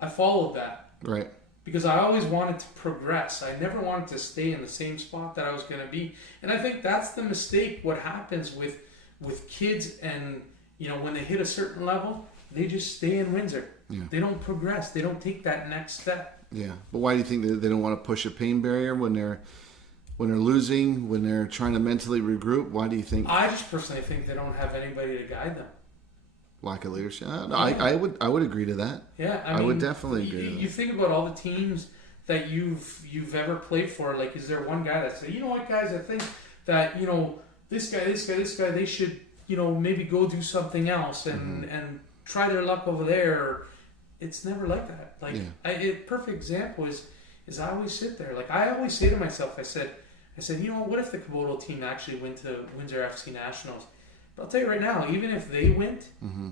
I followed that. Right. Because I always wanted to progress. I never wanted to stay in the same spot that I was going to be. And I think that's the mistake, what happens with kids and, when they hit a certain level, they just stay in Windsor. Yeah. They don't progress. They don't take that next step. Yeah, but why do you think they don't want to push a pain barrier when they're losing, when they're trying to mentally regroup? Why do you think? I just personally think they don't have anybody to guide them. Lack of leadership. I would agree to that. Yeah, I would definitely agree. To that. You think about all the teams that you've ever played for. Like, is there one guy that said, you know what, guys, I think that this guy, they should maybe go do something else and try their luck over there. It's never like that. Like, a perfect example is I always sit there. Like, I always say to myself, I said, what if the Kubota team actually went to Windsor FC Nationals? But I'll tell you right now, even if they went,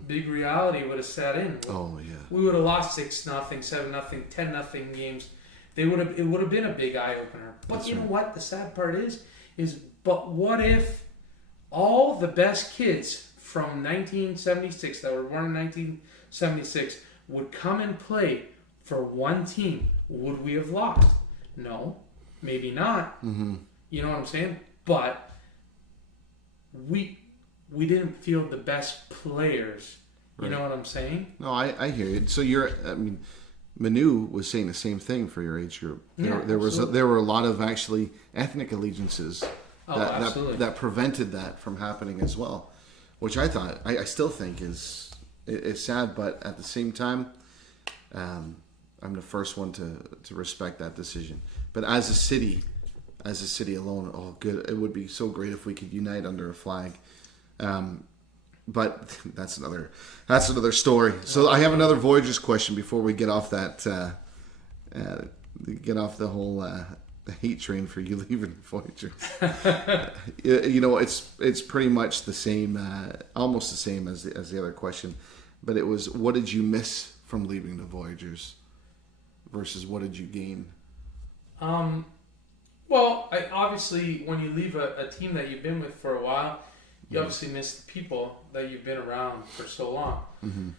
big reality would have set in. Oh yeah. We would have lost 6-0, 7-0, 10-0 games. It would have been a big eye opener. But That's you know what? The sad part is but what if all the best kids from 1976 that were born in 1976 would come and play for one team? Would we have lost? No, maybe not. Mm-hmm. You know what I'm saying? But we didn't field the best players. You know what I'm saying? No, I hear you. So Manu was saying the same thing for your age group. There were a lot of actually ethnic allegiances that prevented that from happening as well, which I thought I still think is sad, but at the same time, I'm the first one to respect that decision. But as a city alone, oh good, it would be so great if we could unite under a flag. But that's another story. So I have another Voyagers question before we get off that get off the whole hate train for you leaving Voyagers. It's pretty much the same, almost the same as the other question, but it was, what did you miss from leaving the Voyagers versus what did you gain? Well, obviously when you leave a team that you've been with for a while, you obviously miss the people that you've been around for so long. Mm-hmm.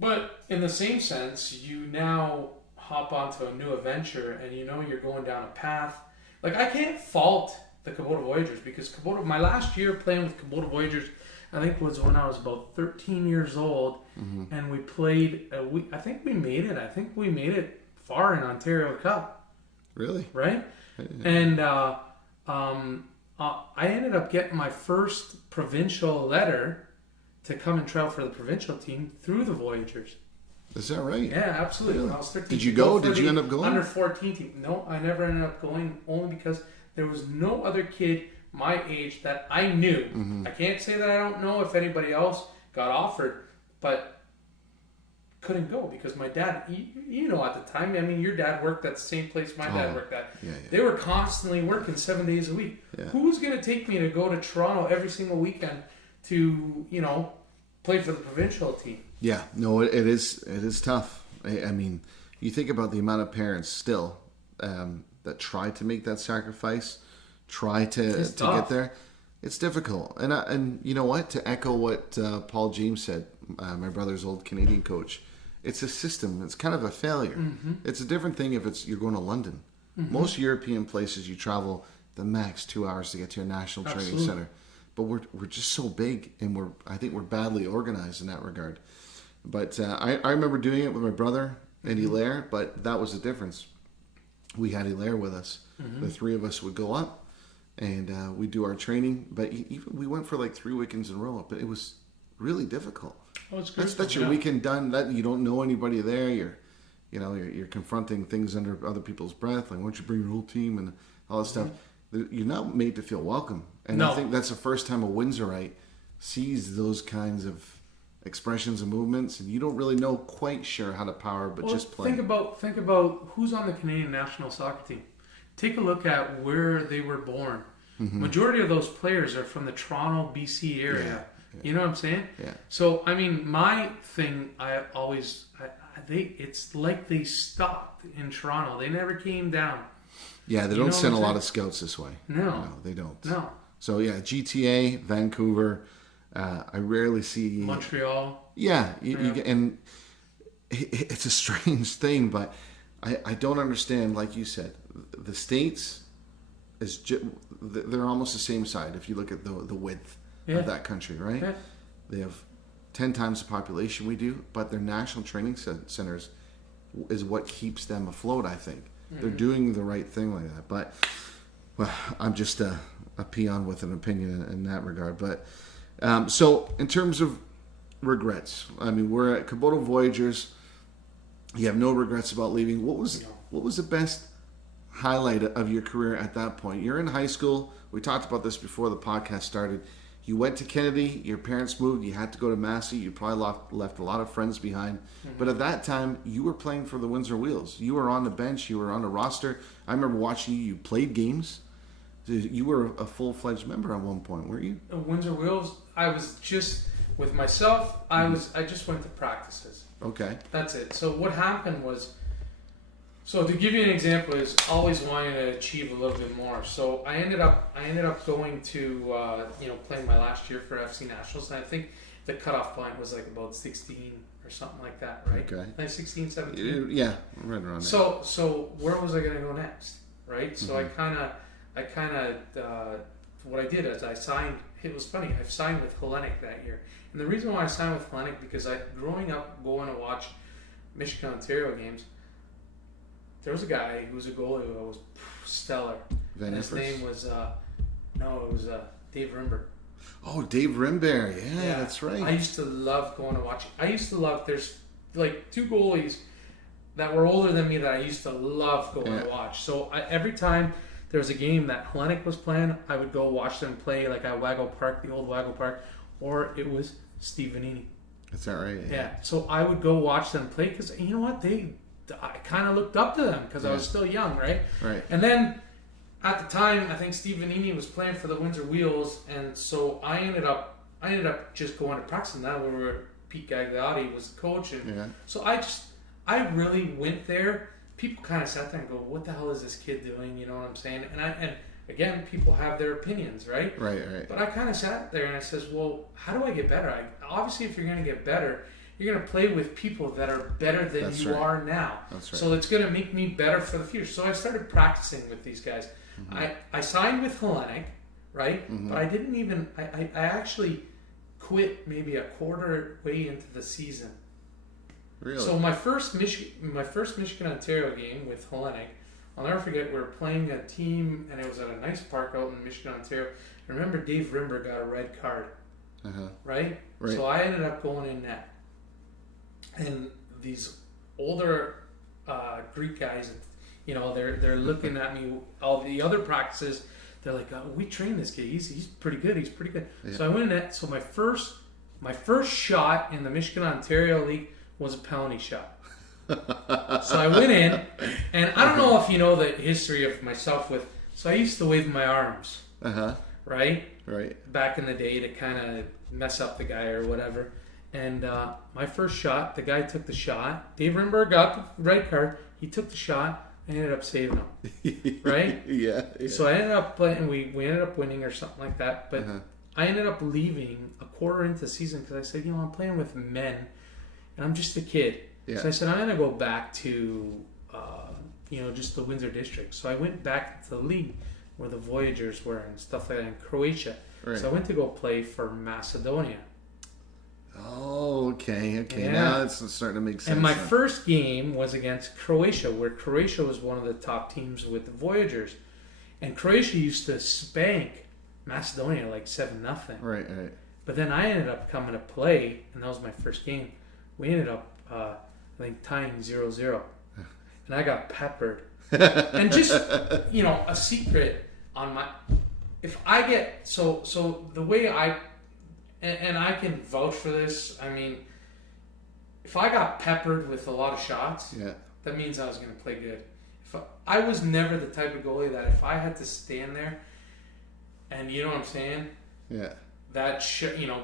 But in the same sense, you now hop onto a new adventure and you're going down a path like I can't fault the Kubota Voyagers because Kubota. My last year playing with Kubota Voyagers, I think was when I was about 13 years old, and we played. I think we made it. I think we made it far in Ontario Cup. Really? Right? And I ended up getting my first provincial letter to come and travel for the provincial team through the Voyagers. Is that right? Yeah, absolutely. Really? When I was 13. Did you go? Did you end up going? Under 14 team. No, I never ended up going only because there was no other kid my age that I knew. I can't say that I don't know if anybody else got offered, but couldn't go because my dad, you know, at the time, I mean, your dad worked at the same place my dad worked at. Yeah. They were constantly working 7 days a week. Yeah. Who was going to take me to go to Toronto every single weekend to, you know, play for the provincial team? Yeah, no, it is tough. I mean, you think about the amount of parents still that try to make that sacrifice, try to get there. It's difficult. And you know what? To echo what Paul James said, my brother's old Canadian coach, it's a system. It's kind of a failure. It's a different thing if you're going to London. Most European places you travel the max 2 hours to get to a national training center. But we're just so big, and I think we're badly organized in that regard. But I remember doing it with my brother and Hilaire, but that was the difference. We had Hilaire with us. The three of us would go up, and we'd do our training. But even we went for like 3 weekends in a row, but it was really difficult. Oh, it's great. That's your weekend done. That you don't know anybody there. You're confronting things under other people's breath. Like, why don't you bring your whole team and all that stuff? You're not made to feel welcome. And I think that's the first time a Windsorite sees those kinds of expressions and movements, and you don't really know quite sure how to power, but just play. Think about who's on the Canadian national soccer team. Take a look at where they were born. Majority of those players are from the Toronto, BC area. Yeah. You know what I'm saying? Yeah. So I mean, my thing, it's like they stopped in Toronto. They never came down. Yeah, they don't send a lot of scouts this way. No, they don't. No. So yeah, GTA, Vancouver. I rarely see Montreal. Yeah, you get, and it's a strange thing, but I don't understand. Like you said, the States they're almost the same side if you look at the width of that country, right? Yeah. They have 10 times the population we do, but their national training centers is what keeps them afloat. I think they're doing the right thing like that. But I'm just a peon with an opinion in that regard. But so in terms of regrets, I mean, we're at Kubota Voyagers. You have no regrets about leaving. What was the best highlight of your career at that point? You're in high school. We talked about this before the podcast started. You went to Kennedy. Your parents moved. You had to go to Massey. You probably left a lot of friends behind. But at that time, you were playing for the Windsor Wheels. You were on the bench. You were on the roster. I remember watching you. You played games. You were a full-fledged member at one point, weren't you? Windsor Wheels, I was just, with myself, I just went to practices. Okay. That's it. So what happened was, so to give you an example, is always wanting to achieve a little bit more. So I ended up going to, playing my last year for FC Nationals, and I think the cutoff point was like about 16 or something like that, right? Okay. Like 16, 17? Yeah, right around there. So where was I going to go next, right? So I kind of, what I did is I signed, it was funny, I signed with Hellenic that year. And the reason why I signed with Hellenic, because growing up going to watch Michigan Ontario games, there was a guy who was a goalie who was stellar. And his name was, Dave Rimber. Oh, Dave Rimber, yeah, that's right. I used to love going to watch. There's like 2 goalies that were older than me that I used to love going to watch. So every time there was a game that Hellenic was playing, I would go watch them play, like at Waggle Park, the old Waggle Park, or it was Steve Vanini. That's that right? Yeah. So I would go watch them play because, you know what, I kind of looked up to them because I was still young, right? Right. And then at the time, I think Steve Vanini was playing for the Windsor Wheels, and so I ended up just going to practice. And that where Pete Gagliotti was the coach, and so I really went there. People kind of sat there and go, "What the hell is this kid doing?" You know what I'm saying? And again, people have their opinions, right? Right. But I kind of sat there and I says, "Well, how do I get better?" Obviously, if you're going to get better, you're going to play with people that are better than you are now. That's right. So it's going to make me better for the future. So I started practicing with these guys. I signed with Hellenic, right? Mm-hmm. But I didn't even. I actually quit maybe a quarter way into the season. Really? So my first Michigan Ontario game with Hellenic, I'll never forget. We were playing a team, and it was at a nice park out in Michigan, Ontario. I remember Dave Rimber got a red card, right? So I ended up going in net, and these older Greek guys, you know, they're looking at me. All the other practices, they're like, "We train this kid. He's pretty good. He's pretty good." Yeah. So I went in net. So my first shot in the Michigan Ontario League was a penalty shot. So I went in, and I don't know if you know the history of myself with. So I used to wave my arms, right? Back in the day to kind of mess up the guy or whatever. And my first shot, the guy took the shot. Dave Rimberg got the red card. He took the shot. I ended up saving him, right? Yeah. So I ended up playing. We ended up winning or something like that. But I ended up leaving a quarter into the season because I said, I'm playing with men, and I'm just a kid. Yeah. So I said, I'm going to go back to, just the Windsor district. So I went back to the league where the Voyagers were and stuff like that in Croatia. Right. So I went to go play for Macedonia. Oh, okay. Yeah. Now it's starting to make sense. And my first game was against Croatia, where Croatia was one of the top teams with the Voyagers. And Croatia used to spank Macedonia like 7-0. Right. But then I ended up coming to play, and that was my first game. We ended up, I think, tying 0-0. And I got peppered. And just, a secret on my... If I get... So the way I... And I can vouch for this. I mean, if I got peppered with a lot of shots, that means I was going to play good. I was never the type of goalie that if I had to stand there and, you know what I'm saying? Yeah. That,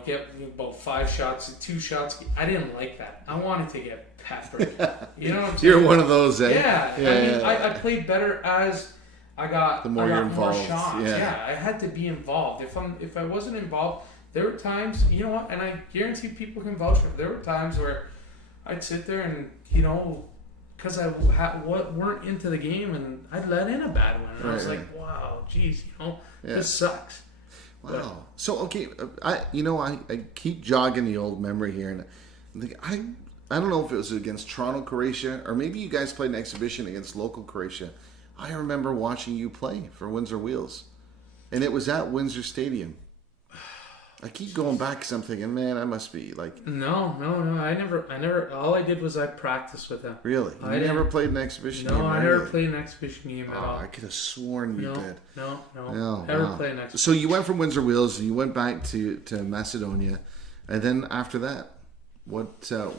get about 5 shots, 2 shots. I didn't like that. I wanted to get peppered. You know what I'm saying? You're one of those, eh? Yeah. I played better as I got more shots. Yeah. I had to be involved. If I wasn't involved, there were times, you know what, and I guarantee people can vouch for it. There were times where I'd sit there and, because I weren't into the game, and I'd let in a bad one. And I was like, wow, geez, this sucks. Wow. But, so, okay, I keep jogging the old memory here, and I think I don't know if it was against Toronto, Croatia, or maybe you guys played an exhibition against local Croatia. I remember watching you play for Windsor Wheels, and it was at Windsor Stadium. I keep going back because I'm thinking, man, I must be like... No. I never... All I did was I practiced with them. Really? You never played an exhibition game? No, I never played an exhibition game at all. I could have sworn you did. No. Never played an exhibition. So you went from Windsor Wheels, and you went back to Macedonia, and then after that, what... So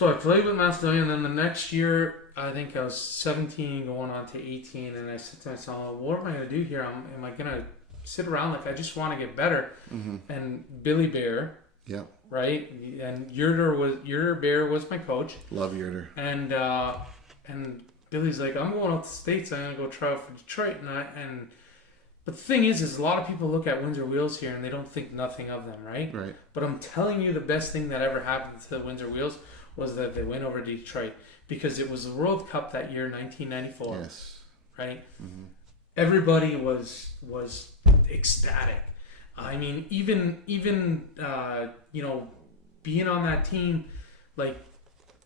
I played with Macedonia, and then the next year, I think I was 17 going on to 18, and I said to myself, what am I going to do here? Am I going to... sit around like I just want to get better? And Billy Bear, right, and Yurder Bear was my coach. Love Yurder. And Billy's like, I'm going out to the States. I'm gonna go try out for Detroit. But the thing is a lot of people look at Windsor Wheels here and they don't think nothing of them, right? Right. But I'm telling you, the best thing that ever happened to the Windsor Wheels was that they went over to Detroit, because it was the World Cup that year, 1994. Yes. Right. Everybody was ecstatic. I mean, even being on that team, like,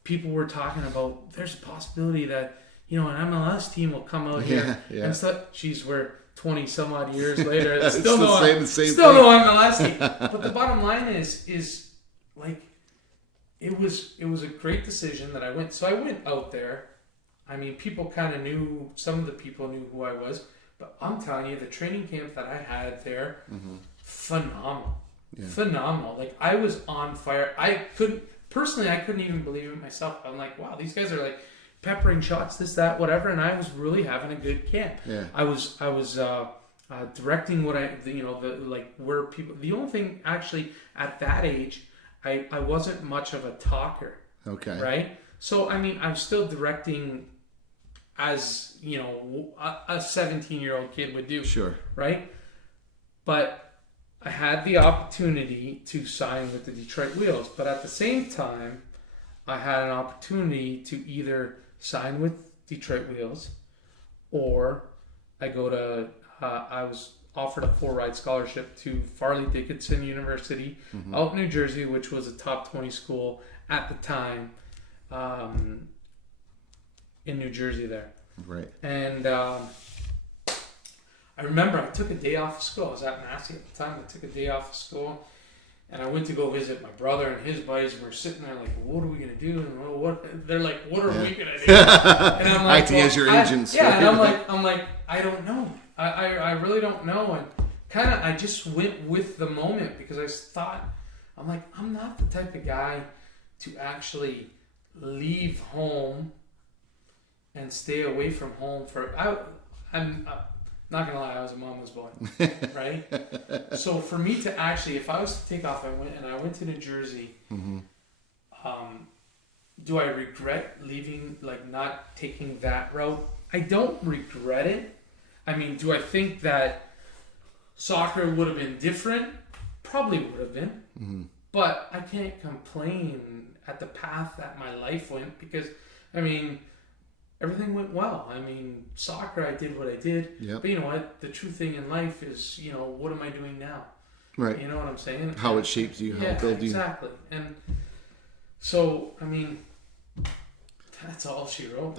people were talking about there's a possibility that an MLS team will come out here and stuff. Geez, we're 20 some odd years later, still no MLS team. But the bottom line is like, it was a great decision that I went. So I went out there. I mean, people kind of knew. Some of the people knew who I was. But I'm telling you, the training camp that I had there, phenomenal. Yeah. Phenomenal. Like, I was on fire. I couldn't even believe it myself. I'm like, wow, these guys are like peppering shots, this, that, whatever. And I was really having a good camp. Yeah. I was directing what where people, the only thing actually at that age, I wasn't much of a talker. Okay. Right? So, I mean, I'm still directing as, a 17-year-old kid would do. Sure. Right? But I had the opportunity to sign with the Detroit Wheels. But at the same time, I had an opportunity to either sign with Detroit Wheels or I go to. I was offered a full-ride scholarship to Farley Dickinson University out in New Jersey, which was a top 20 school at the time in New Jersey there. Right. And I remember I took a day off of school. I was at Massey at the time. I took a day off of school, and I went to go visit my brother and his buddies. And we're sitting there like, what are we going to do? And what? They're like, what are we going to do? And I'm like, acting as your agents. Yeah, and I'm like, I don't know. I really don't know. And kind of, I just went with the moment because I thought, I'm like, I'm not the type of guy to actually leave home and stay away from home for. I'm not gonna lie, I was a mama's boy, right? So for me to actually, if I was to take off, I went to New Jersey. Do I regret leaving, like not taking that route? I don't regret it. I mean, do I think that soccer would have been different? Probably would have been. But I can't complain at the path that my life went because, I mean, everything went well. I mean, soccer, I did what I did. Yep. But you know what? The true thing in life is, you know, what am I doing now? Right. You know what I'm saying? How it shapes you, how it builds you. Exactly. And so, I mean, that's all she wrote.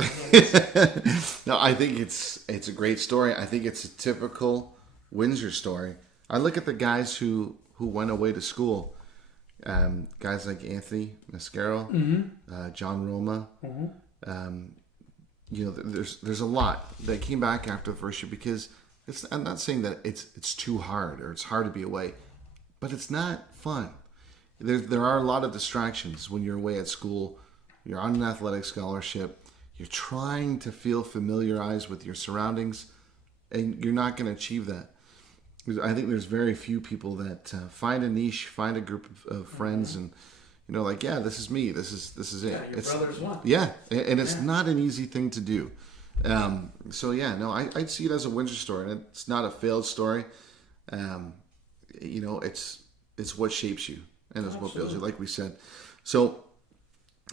No, I think it's a great story. I think it's a typical Windsor story. I look at the guys who went away to school. Guys like Anthony Mascaro, John Roma. You know, there's a lot that came back after the first year because I'm not saying that it's too hard or it's hard to be away, but it's not fun. There are a lot of distractions when you're away at school. You're on an athletic scholarship. You're trying to feel familiarized with your surroundings, and you're not going to achieve that. I think there's very few people that find a niche, find a group of friends, and you know, like, yeah, this is me. This is it. Yeah, your brother's one. Yeah, and it's not an easy thing to do. So yeah, no, I see it as a Windsor story, and it's not a failed story. You know, it's what shapes you, and it's what builds you, like we said. So,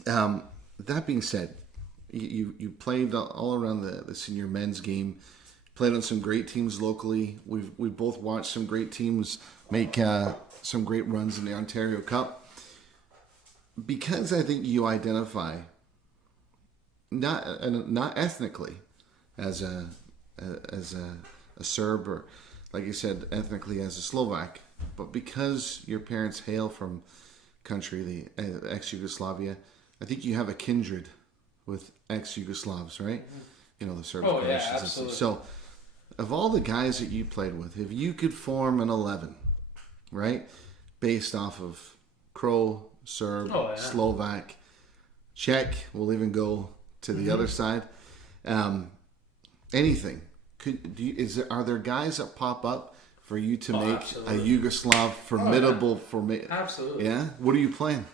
that being said, you played all around the senior men's game. Played on some great teams locally. We've both watched some great teams make some great runs in the Ontario Cup. Because I think you identify not ethnically as a Serb or, like you said, ethnically as a Slovak, but because your parents hail from country, the ex-Yugoslavia, I think you have a kindred with ex-Yugoslavs, right? You know, the Serbs. Oh yeah, absolutely. So, of all the guys that you played with, if you could form an 11, right, based off of Crow, Serb, Slovak, Czech, we'll even go to the other side. Anything? Are there guys that pop up for you to make absolutely. A Yugoslav formidable formation? Absolutely. Yeah? What are you playing?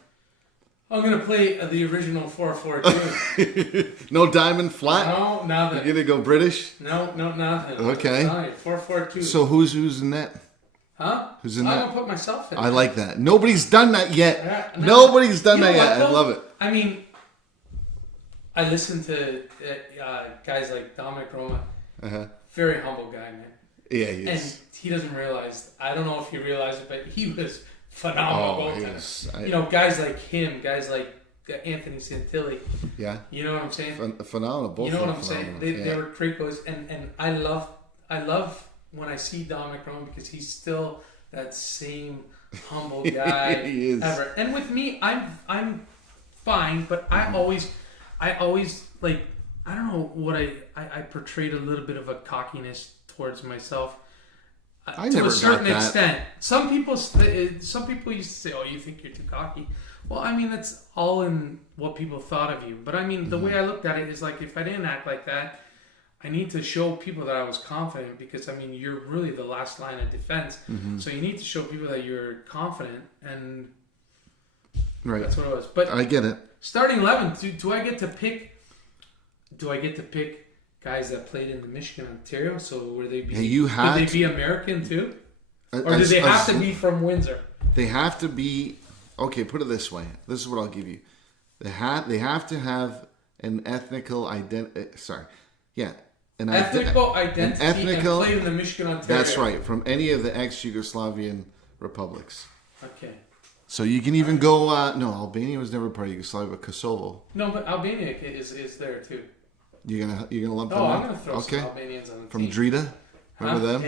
I'm going to play the original 4-4-2. No diamond flat? No, nothing. You're going to go British? No, nothing. Okay. 4-4-2. So who's in net? Huh? Who's in net? I'm going to put myself in. I like that. Nobody's done that yet. Yeah, Nobody's done that yet. I love it. I mean, I listen to guys like Dominic Roma. Very humble guy, man. Yeah, he is. And he doesn't realize, I don't know if he realized it, but he was phenomenal goaltender. You know, guys like him, guys like Anthony Santilli. Yeah. You know what I'm saying? Phenomenal. Both. You know what I'm saying? They were great goalies, and I love when I see Dominic Rome because he's still that same humble guy he is. ever. And with me, I'm fine, but I always like, I don't know what I portrayed a little bit of a cockiness towards myself. I to never a certain got that. extent. Some people used to say, "Oh, you think you're too cocky." Well, I mean, that's all in what people thought of you. But I mean, the way I looked at it is like, if I didn't act like that, I need to show people that I was confident because, I mean, you're really the last line of defense. So you need to show people that you're confident, and that's what it was. But I get it. Starting 11, do I get to pick? Do I get to pick guys that played in the Michigan, Ontario? So would they be American too, or do they have to be from Windsor? They have to be. Okay, put it this way. This is what I'll give you. They have to have an ethnical identity. ethnical identity ethnical, and played in the Michigan, Ontario. That's right, from any of the ex-Yugoslavian republics. Okay. So you can even go. No, Albania was never part of Yugoslavia, but Kosovo. No, but Albania is there too. You're gonna lump them Oh, in? I'm gonna throw some Albanians on the From team. Drita. Remember them?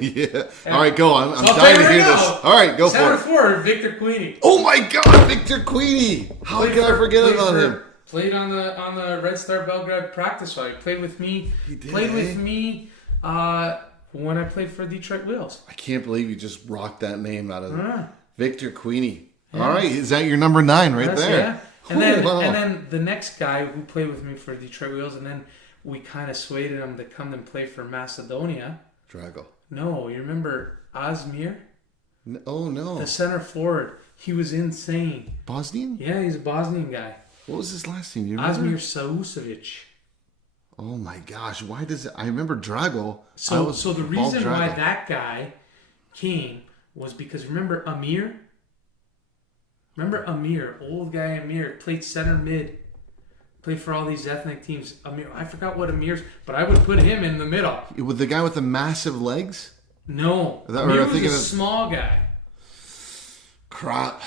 Yeah. All right, go on. I'm So I'll dying tell to you hear right this. now, All right, go for Center it. forward, Victor Queenie. Oh my God, Victor Queenie! How could I forget about him? Played on the Red Star Belgrade practice squad. He played with me. He did, Played with me when I played for Detroit Wheels. I can't believe you just rocked that name out of Yeah. Victor Queenie. Yeah. All right, is that your number 9 right That's- there? Yeah. And then Wow. and then the next guy who played with me for Detroit Wheels, and then we kind of swayed him to come and play for Macedonia. Drago. No, you remember Asmir? Oh no. The center forward. He was insane. Bosnian? Yeah, he's a Bosnian guy. What was his last name? You remember? Asmir Saucevic. Oh my gosh, why does it? I remember Drago. So the reason why that guy came was because remember Amir? Remember Amir, old guy Amir, played center mid, played for all these ethnic teams. Amir, I forgot what Amir's, but I would put him in the middle. With the guy with the massive legs? No, That- Amir or was thinking a of- small guy. Crap.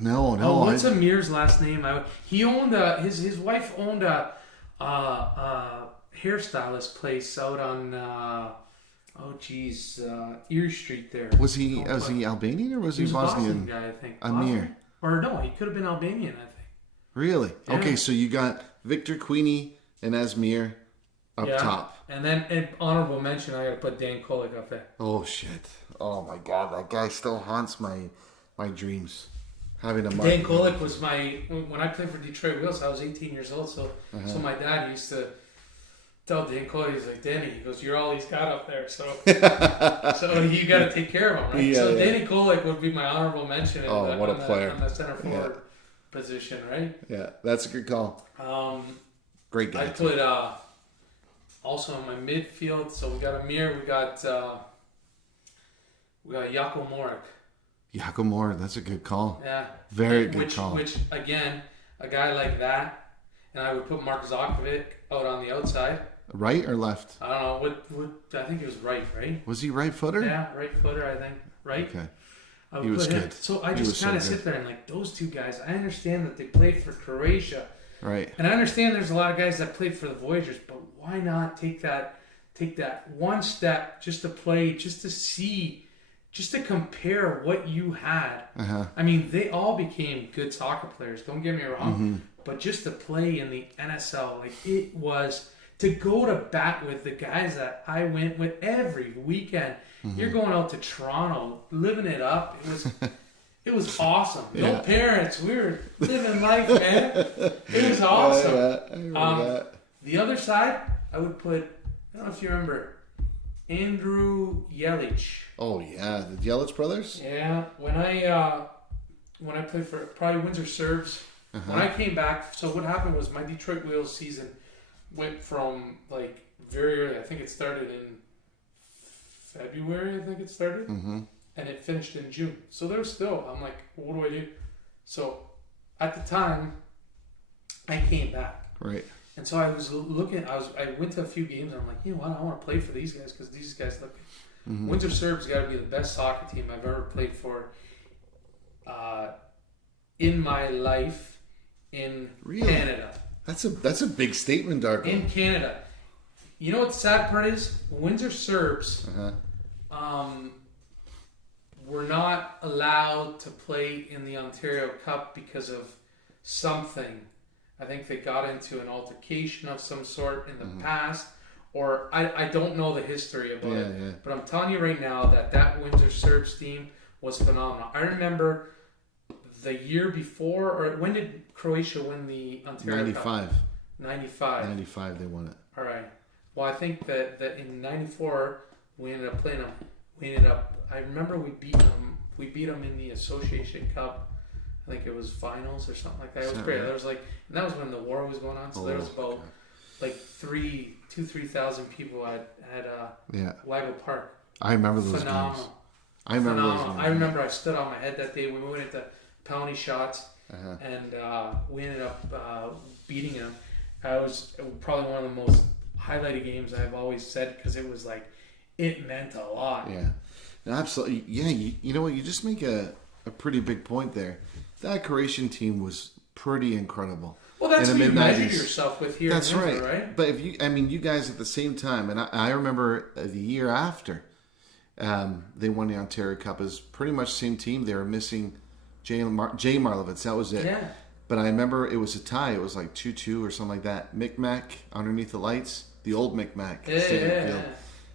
No. Oh, what's Amir's last name? He owned his wife owned a hairstylist place out on Erie Street there. Was he Albanian or was he He was a Bosnian? Bosnian guy, I think. Amir. Bosnian? Or no, he could have been Albanian, I think. Really? Yeah. Okay, so you got Victor Queenie and Asmir up top. And then an honorable mention, I got to put Dan Kolik up there. Oh shit! Oh my God, that guy still haunts my dreams. Having a Dan Kolik was when I played for Detroit Wheels, I was 18 years old, so my dad used to tell Dan Kolik, he's like, Danny, he goes, you're all he's got up there, so so you got to take care of him, right? Yeah, so yeah. Danny Kolik would be my honorable mention What a player. on the center forward position, right? Yeah, that's a good call. Great guy. I put also in my midfield, so we got Amir, we got Jako Morik. Yakomor, that's a good call. Yeah. Very good call. Which, again, a guy like that, and I would put Mark Zokovic out on the outside. Right or left? I don't know. What I think he was right? Was he right footer? Yeah, right footer, I think. Right? Okay. I would He was put him. good. So I He just was so kind of good. sit there and like, those two guys, I understand that they played for Croatia. Right. And I understand there's a lot of guys that played for the Voyagers, but why not take that one step just to play, just to see, just to compare what you had. I mean, they all became good soccer players, don't get me wrong, but just to play in the NSL, like it was, to go to bat with the guys that I went with every weekend. You're going out to Toronto, living it up. It was awesome. Yeah. No parents. We were living life, man. It was awesome. I remember that. The other side, I would put, I don't know if you remember, Andrew Yelich. Oh yeah, the Yelich brothers. Yeah, when I played for probably Windsor Serbs, when I came back, so what happened was my Detroit Wheels season went from like very early. I think it started in February. And it finished in June. So there's still, I'm like, what do I do? So at the time, I came back. Right. And so I was looking, I went to a few games and I'm like, you know what, I want to play for these guys because these guys look. Windsor Serbs got to be the best soccer team I've ever played for in my life in Canada. That's a big statement, Darko. In Canada. You know what the sad part is? Windsor Serbs were not allowed to play in the Ontario Cup because of something. I think they got into an altercation of some sort in the past, or I don't know the history about it. But I'm telling you right now that Windsor Serbs team was phenomenal. I remember the year before, or when did Croatia win the Ontario Cup? 95. 95 they won it. All right. Well, I think that in 94 we ended up playing them. I remember we beat them in the Association Cup. I think it was finals or something like that. It was great. Right? There was and that was when the war was going on. So there was about like 3,000 people at Wago Park. I remember those Phenomenal. games. I remember those games. I remember I stood on my head that day. We went into penalty shots, and we ended up beating them. I was probably one of the most highlighted games, I've always said, because it was like, it meant a lot. Yeah. Absolutely. Yeah, you know what? You just make a pretty big point there. That Croatian team was pretty incredible. Well, that's in what the you measure mid-90s. yourself with here. That's in Windsor, right. But if you guys at the same time, and I remember the year after they won the Ontario Cup, is pretty much the same team. They were missing Jay Marlovitz. That was it. Yeah. But I remember it was a tie. It was like 2-2 or something like that. Micmac underneath the lights, the old Micmac Stadium Field.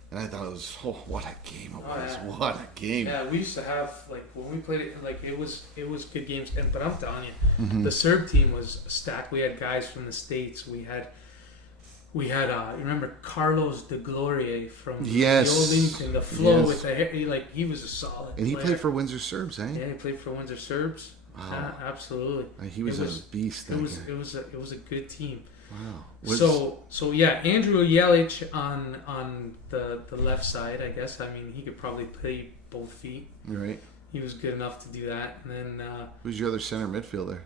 And I thought it was, what a game it was. Yeah. What a game. Yeah, we used to have, like, when we played it, like, it was good games. But I'm telling you, the Serb team was stacked. We had guys from the States. We had you remember Carlos de Gloria from the old Lincoln, the flow with the hair. He was a solid And he player. played for Windsor Serbs, eh? Yeah, he played for Windsor Serbs. Wow. Absolutely. He was a beast. It was a good team. Wow. So yeah, Andrew Jelic on the left side, I guess. I mean, he could probably play both feet. Right. He was good enough to do that. And then Who's your other center midfielder?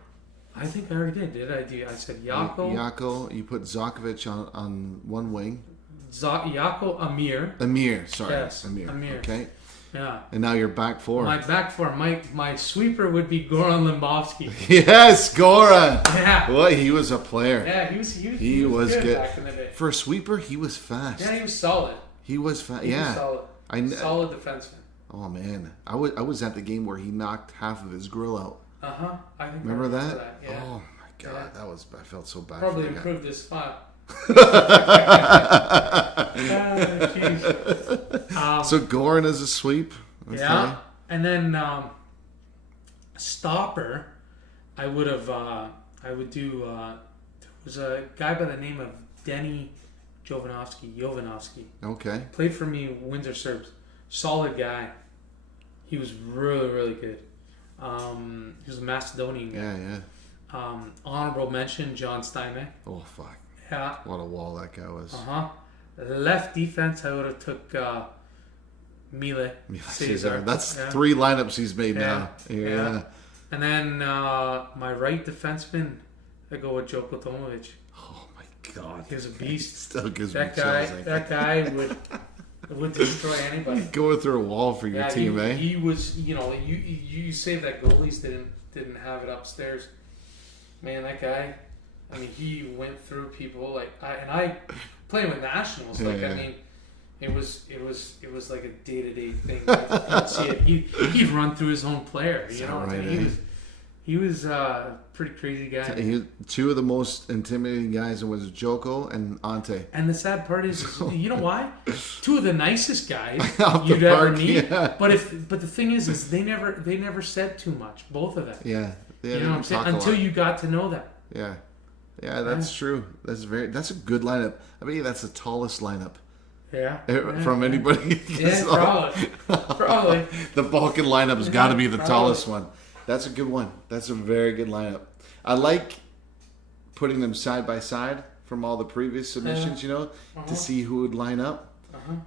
I think I already did. Did I? I said Yako. Yako. You put Zokovic on one wing. Yako Amir. Sorry. Yes, Amir. Amir. Okay. Yeah. And now you're back four. My back four. My sweeper would be Goran Limbovsky. Yes, Goran. Yeah. Well, he was a player. Yeah, he was good back in the day. For a sweeper, he was fast. Yeah, he was solid. He was fast. He Yeah. was solid. Solid defenseman. Oh man, I was at the game where he knocked half of his grill out. I think Remember that? Yeah. Oh my god, I felt so bad. Probably for the guy. improved his smile. So Goran is a sweep. Okay. Yeah, and then stopper, I would do. There was a guy by the name of Denny Jovanovski. Okay. Played for me, Windsor Serbs. Solid guy. He was really, really good. He was a Macedonian guy. Yeah. Honorable mention, John Steinbeck. Oh fuck. Yeah. What a wall that guy was. Left defense, I would have took Mile Cesar. That's 3 lineups he's made now. Yeah. And then my right defenseman, I go with Joko Tomovic. Oh my god. He was a beast. Still gives that me guy. chills. That guy would destroy anybody. Going through a wall for your team, eh? He was. You say that goalies didn't have it upstairs. Man, that guy. I mean, he went through people like I playing with nationals. Like I mean, it was like a day-to-day thing. You'd see it. He'd run through his own player. You know, right, he was a pretty crazy guy. Two of the most intimidating guys was Joko and Ante. And the sad part is, you know why? 2 of the nicest guys Off you'd the ever park, meet. yeah. But the thing is they never said too much. Both of them. Yeah. You know what I'm saying? Until you got to know them. Yeah. Yeah, that's true. That's a good lineup. I mean, that's the tallest lineup. Yeah. From anybody. Yeah, probably. The Balkan lineup's got to be the tallest one. That's a good one. That's a very good lineup. I like putting them side by side from all the previous submissions, to see who would line up.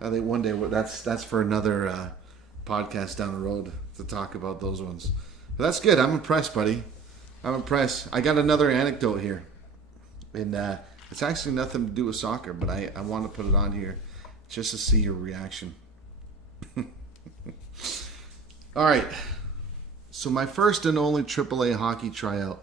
I think one day that's for another podcast down the road to talk about those ones. But that's good. I'm impressed, buddy. I'm impressed. I got another anecdote here. And it's actually nothing to do with soccer, but I want to put it on here just to see your reaction. All right. So my first and only AAA hockey tryout,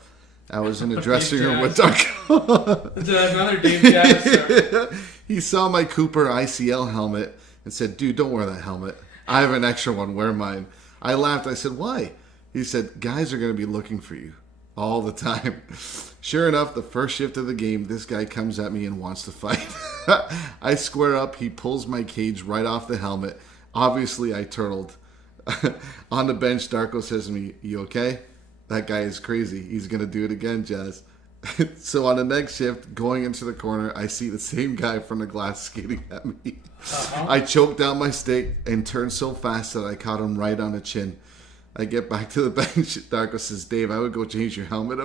I was in a dressing room with Darko. Another Dave Jazz. He saw my Cooper ICL helmet and said, "Dude, don't wear that helmet. I have an extra one. Wear mine." I laughed. I said, "Why?" He said, "Guys are going to be looking for you all the time." Sure enough, the first shift of the game, this guy comes at me and wants to fight. I square up. He pulls my cage right off the helmet. Obviously, I turtled. On the bench, Darko says to me, "You okay? That guy is crazy. He's going to do it again, Jazz." So on the next shift, going into the corner, I see the same guy from the glass skating at me. I choked down my steak and turned so fast that I caught him right on the chin. I get back to the bench. Darko says, "Dave, I would go change your helmet."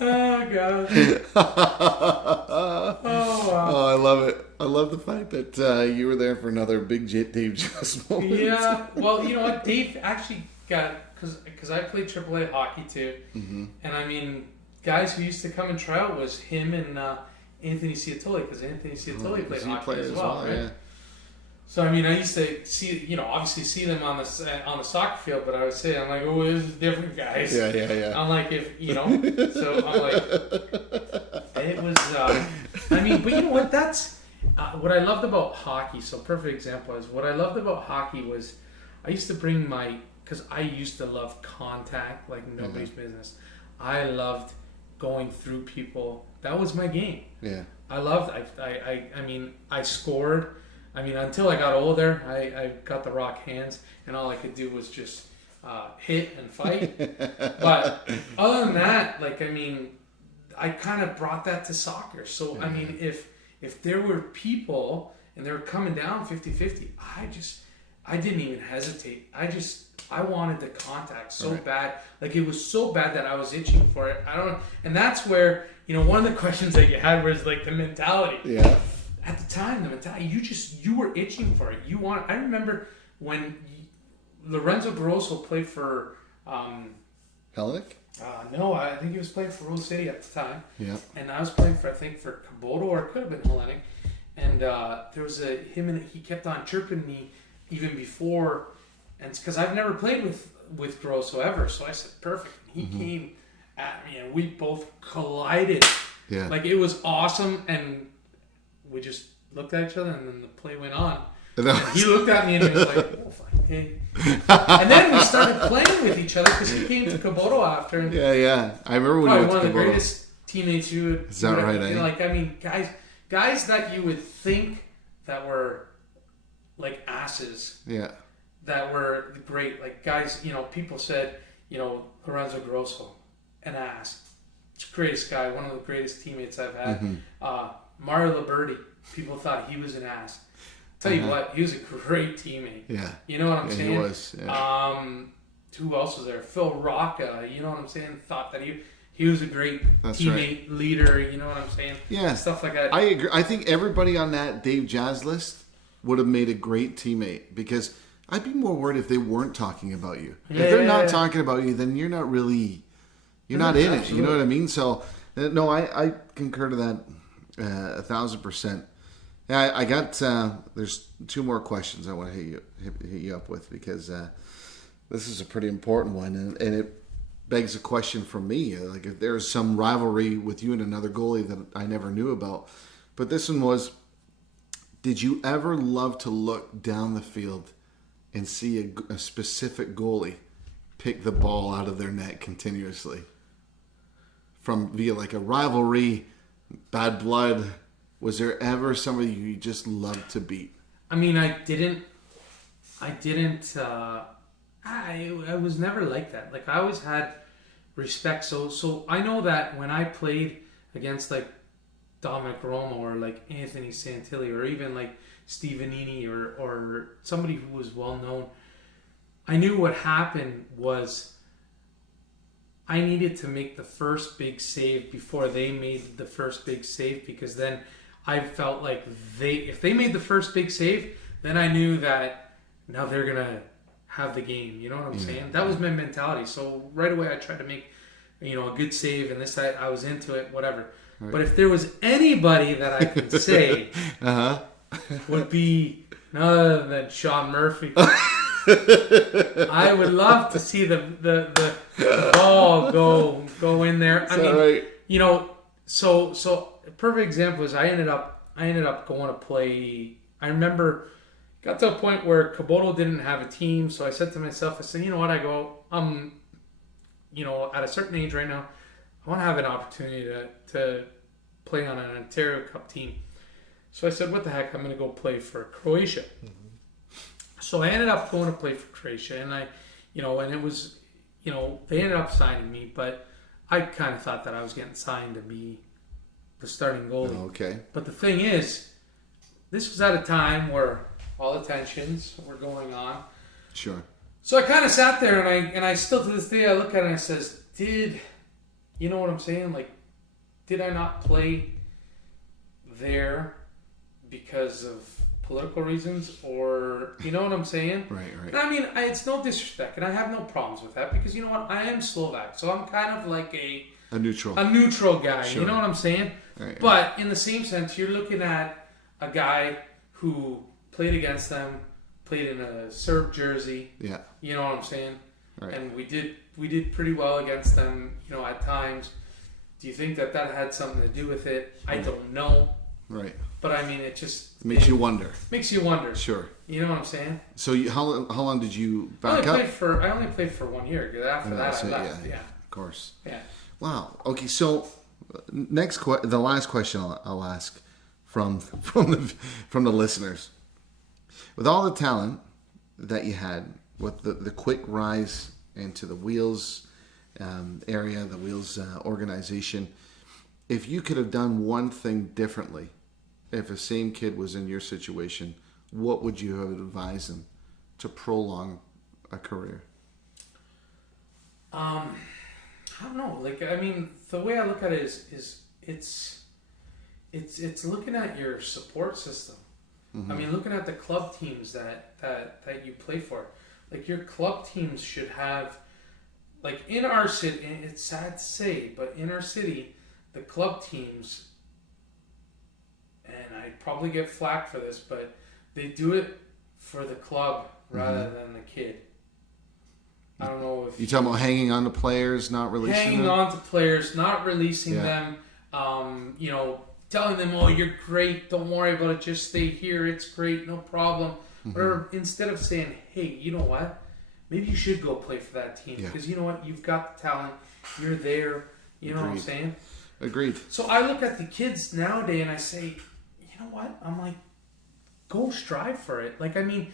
Oh, God. Oh, wow. Oh, I love it. I love the fact that you were there for another big Dave Jazz moment. Yeah. Well, you know what? Dave actually got... Because I played AAA hockey, too. Mm-hmm. And, I mean, guys who used to come and try out was him and Anthony Ciatoli, because Anthony Ciatoli played hockey as well, right? Yeah. So I mean, I used to see, obviously see them on the soccer field, but I would say, I'm like, oh, this is different, guys. Yeah. I'm like, so I'm like, it was. I mean, but you know what? That's what I loved about hockey. So perfect example is what I loved about hockey was I used to bring because I used to love contact like nobody's business. I loved going through people. That was my game. Yeah. I loved. I mean, I scored. I mean, until I got older, I got the rock hands, and all I could do was just hit and fight. But other than that, I kind of brought that to soccer. So, I mean, if there were people and they were coming down 50-50, I didn't even hesitate. I wanted the contact so bad. Like, it was so bad that I was itching for it. I don't know. And that's where, one of the questions that you had was, like, the mentality. Yeah. At the time, the mentality, you were itching for it. I remember when Lorenzo Barroso played for... Hellenic? No, I think he was playing for Rose City at the time. Yeah. And I was playing for Caboto, or it could have been Hellenic. And there was he kept on chirping me even before, and it's because I've never played with Grosso ever. So I said, perfect. He came at me, and we both collided. Yeah. Like, it was awesome, and we just looked at each other, and then the play went on. And he looked at me, and he was like, oh, fine, hey. And then we started playing with each other, because he came to Caboto after. And yeah. I remember when you went to Caboto. One of the greatest teammates you would... Is that right, eh? I mean, guys that you would think that were, like, asses. Yeah. That were great. Like, guys, people said, Lorenzo Grosso, an ass. Greatest guy, one of the greatest teammates I've had. Mario Liberti, people thought he was an ass. Tell you what, he was a great teammate. Yeah. You know what I'm saying? He was. Yeah. Who else was there? Phil Rocca, you know what I'm saying? Thought that he was a great teammate, leader, you know what I'm saying? Yeah. Stuff like that. I agree. I think everybody on that Dave Jazz list would have made a great teammate, because I'd be more worried if they weren't talking about you. If they're not talking about you, then you're not really, you're not in it. You know what I mean? So, no, I concur to that 1,000%. Yeah, I got, there's two more questions I want to hit you up with, because this is a pretty important one, and it begs a question from me. Like, if there's some rivalry with you and another goalie that I never knew about. But this one was, did you ever love to look down the field and see a specific goalie pick the ball out of their net continuously? Via like a rivalry, bad blood. Was there ever somebody you just loved to beat? I mean, I was never like that. Like, I always had respect. So I know that when I played against, like, Dominic Romo or, like, Anthony Santilli, or even, like, Stevenini or somebody who was well known, I knew what happened was I needed to make the first big save before they made the first big save, because then I felt like if they made the first big save, then I knew that now they're going to have the game. You know what I'm saying? That was my mentality. So right away I tried to make, a good save, and this, I was into it, whatever. Right. But if there was anybody that I could say would be none other than Sean Murphy. I would love to see the ball go in there. I mean, right? So a perfect example is I ended up going to play. I remember got to a point where Caboto didn't have a team, so I said to myself, I said, you know what? I go, at a certain age right now, I want to have an opportunity to play on an Ontario Cup team. So I said, what the heck? I'm going to go play for Croatia. Mm-hmm. So I ended up going to play for Croatia, and and it was, they ended up signing me, but I kind of thought that I was getting signed to be the starting goalie. Oh, okay. But the thing is, this was at a time where all the tensions were going on. Sure. So I kind of sat there, and I still to this day I look at it and I says, you know what I'm saying? Like, did I not play there because of political reasons, or you know what I'm saying? Right. And I mean, it's no disrespect, and I have no problems with that, because you know what? I am Slovak, so I'm kind of like A neutral. A neutral guy. Sure. You know what I'm saying? Right. But in the same sense, you're looking at a guy who played against them, played in a Serb jersey. Yeah. You know what I'm saying? Right. And we did pretty well against them, you know, at times. Do you think that had something to do with it? I don't know. Right. But I mean, it just makes you wonder. Makes you wonder. Sure. You know what I'm saying? So how long did you back I up? only played for 1 year. Because after that, I left. Yeah. Of course. Yeah. Wow. Okay. So the last question I'll ask from the listeners. With all the talent that you had, with the quick rise into the wheels area, the wheels organization, if you could have done one thing differently, if a same kid was in your situation, what would you have advised them to prolong a career? I don't know. Like, I mean, the way I look at it is it's looking at your support system. Mm-hmm. I mean, looking at the club teams that you play for. Like, your club teams should have, like, in our city, and it's sad to say, but in our city, the club teams, and I probably get flack for this, but they do it for the club rather than the kid. I don't know if... You talking about hanging on to players, not releasing them? Hanging on to players, not releasing them, you know, telling them, oh, you're great, don't worry about it, just stay here, it's great, no problem. Mm-hmm. Or instead of saying, hey, you know what, maybe you should go play for that team, because you know what, you've got the talent, you're there, you know what I'm saying? Agreed. So I look at the kids nowadays and I say, you know what, I'm like, go strive for it. Like, I mean,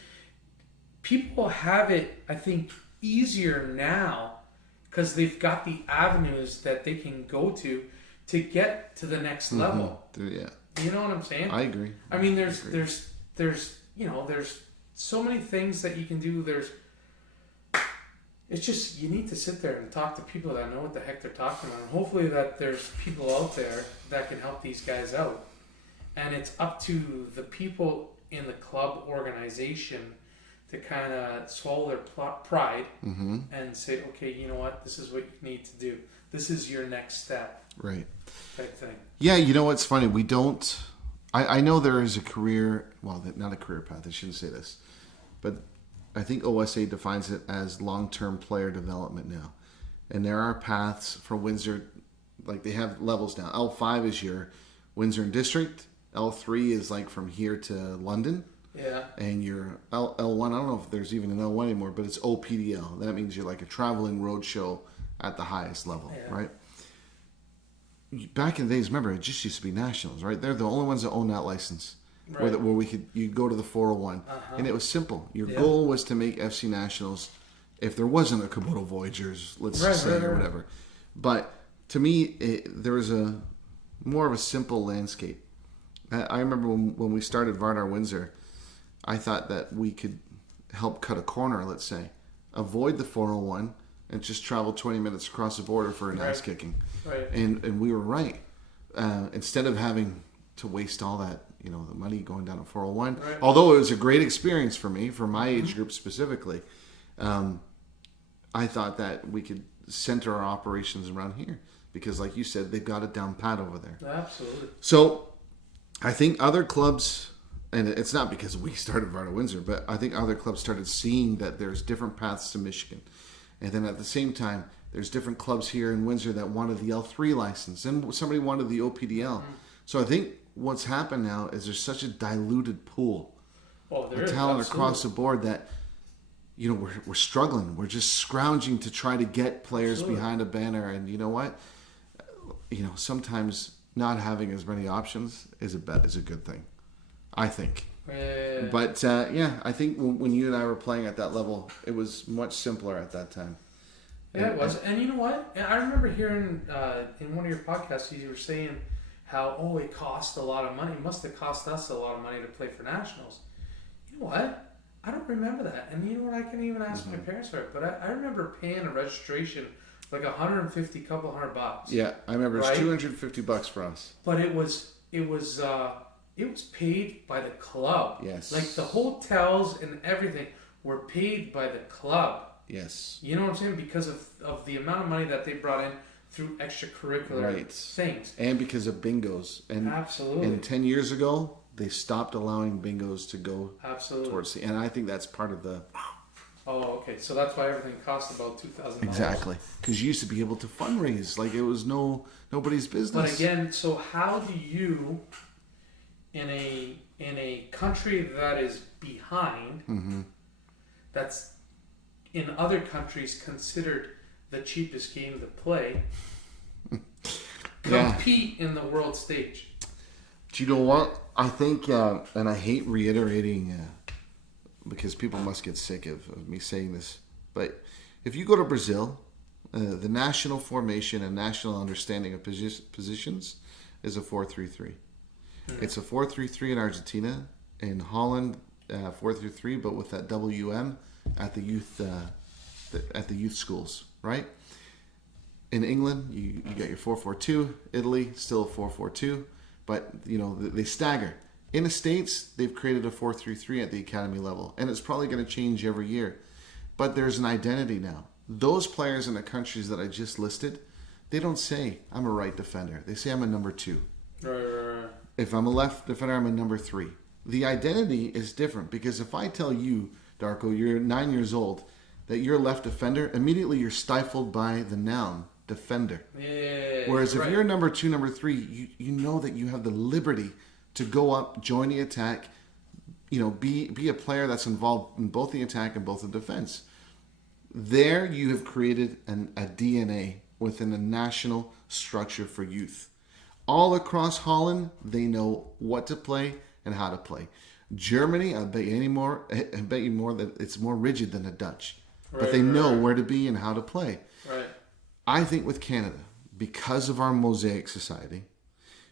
people have it, I think, easier now because they've got the avenues that they can go to get to the next level. Yeah. You know what I'm saying? I agree. I mean, there's you know, there's so many things that you can do. It's just, you need to sit there and talk to people that know what the heck they're talking about. And hopefully that there's people out there that can help these guys out. And it's up to the people in the club organization to kind of swallow their pride and say, okay, you know what? This is what you need to do. This is your next step. Right. Type thing. Yeah, you know what's funny? We don't... I know there is a career... Well, not a career path. I shouldn't say this. But I think OSA defines it as long-term player development now. And there are paths for Windsor. Like, they have levels now. L5 is your Windsor and District. L3 is like from here to London. Yeah. And your L1, I don't know if there's even an L1 anymore, but it's OPDL. That means you're like a traveling road show at the highest level, right? Back in the days, remember, it just used to be nationals, right? They're the only ones that own that license. Right. Where you go to the 401. And it was simple. Your goal was to make FC Nationals if there wasn't a Kubota Voyagers, let's say, or whatever. But to me, there was more of a simple landscape. I remember when we started Vardar Windsor, I thought that we could help cut a corner, let's say, avoid the 401 and just travel 20 minutes across the border for an ass kicking. Right. And we were right. Instead of having to waste all that, you know, the money going down to 401, although it was a great experience for me, for my age group specifically, I thought that we could center our operations around here because, like you said, they've got it down pat over there. Absolutely. So I think other clubs, and it's not because we started Vardar Windsor, but I think other clubs started seeing that there's different paths to Michigan. And then at the same time, there's different clubs here in Windsor that wanted the L3 license, and somebody wanted the OPDL. So I think what's happened now is there's such a diluted pool of talent across the board that, you know, we're struggling. We're just scrounging to try to get players behind a banner. And you know what? You know, sometimes not having as many options is a good thing, I think. But I think when you and I were playing at that level, it was much simpler at that time. Yeah, it was. And you know what? I remember hearing in one of your podcasts, you were saying how, it cost a lot of money. It must have cost us a lot of money to play for nationals. You know what? I don't remember that. And you know what? I can even ask my parents for it. But I remember paying a registration like $150, couple $100. Yeah, I remember it's $250 for us. But it was paid by the club. Yes. Like the hotels and everything were paid by the club. Yes. You know what I'm saying? Because of the amount of money that they brought in through extracurricular things. And because of bingos. And, Absolutely. And 10 years ago, they stopped allowing bingos to go towards the... And I think that's part of the... Oh, okay. So that's why everything cost about $2,000. Exactly. Because you used to be able to fundraise. Like, it was nobody's business. But again, so how do you, in a country that is behind, that's in other countries considered the cheapest game to play, compete in the world stage? Do you know what? I think, and I hate reiterating, because people must get sick of me saying this, but if you go to Brazil, the national formation and national understanding of positions is a 4-3-3. It's a 4-3-3 in Argentina. In Holland, 4-3-3, but with that WM at the youth schools, right? In England, you got your 4-4-2. Italy, still a 4-4-2, but they stagger. In the States, they've created a 4-3-3 at the academy level, and it's probably going to change every year. But there's an identity now. Those players in the countries that I just listed, they don't say, I'm a right defender. They say I'm a number 2. Right. If I'm a left defender, I'm a number 3. The identity is different, because if I tell you, Darko, you're 9 years old, that you're a left defender, immediately you're stifled by the noun, defender. Yeah. Whereas if you're number 2, number 3, you know that you have the liberty to go up, join the attack, be a player that's involved in both the attack and both the defense. There you have created a DNA within a national structure for youth. All across Holland, they know what to play and how to play. Germany, I bet you more that it's more rigid than the Dutch. But they know where to be and how to play. Right. I think with Canada, because of our mosaic society,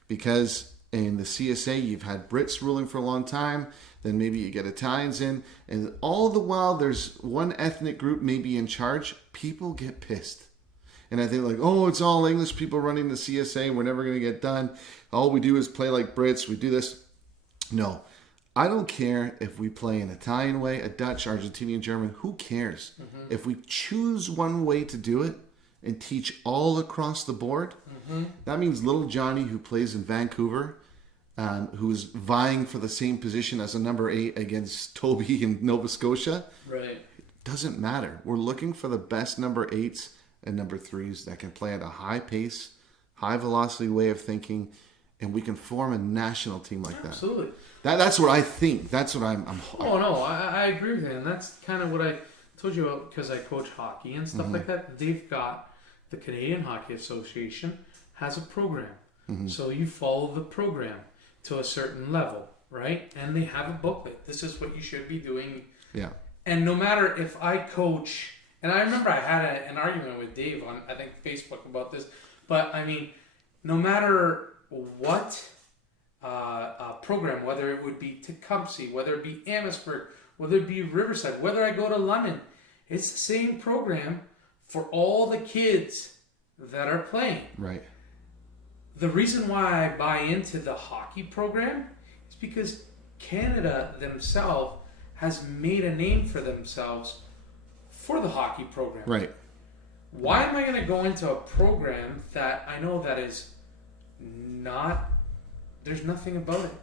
because in the CSA you've had Brits ruling for a long time, then maybe you get Italians in, and all the while there's one ethnic group maybe in charge, people get pissed. And I think it's all English people running the CSA and we're never going to get done. All we do is play like Brits, we do this. No. I don't care if we play an Italian way, a Dutch, Argentinian, German. Who cares? If we choose one way to do it and teach all across the board, that means little Johnny who plays in Vancouver, who's vying for the same position as a number 8 against Toby in Nova Scotia. Right. Doesn't matter. We're looking for the best number 8s and number 3s that can play at a high pace, high velocity way of thinking, and we can form a national team like that. Absolutely. That's what I think. That's what I'm Oh, no, I agree with you. And that's kind of what I told you about, because I coach hockey and stuff like that. They've got, the Canadian Hockey Association has a program. So you follow the program to a certain level, right? And they have a booklet. This is what you should be doing. Yeah. And no matter if I coach, and I remember I had an argument with Dave on, I think, Facebook about this, but I mean, no matter what program, whether it would be Tecumseh, whether it be Amherstburg, whether it be Riverside, whether I go to London, it's the same program for all the kids that are playing. Right. The reason why I buy into the hockey program is because Canada themselves has made a name for themselves for the hockey program. Right. Why am I going to go into a program that I know that is not, there's nothing about it?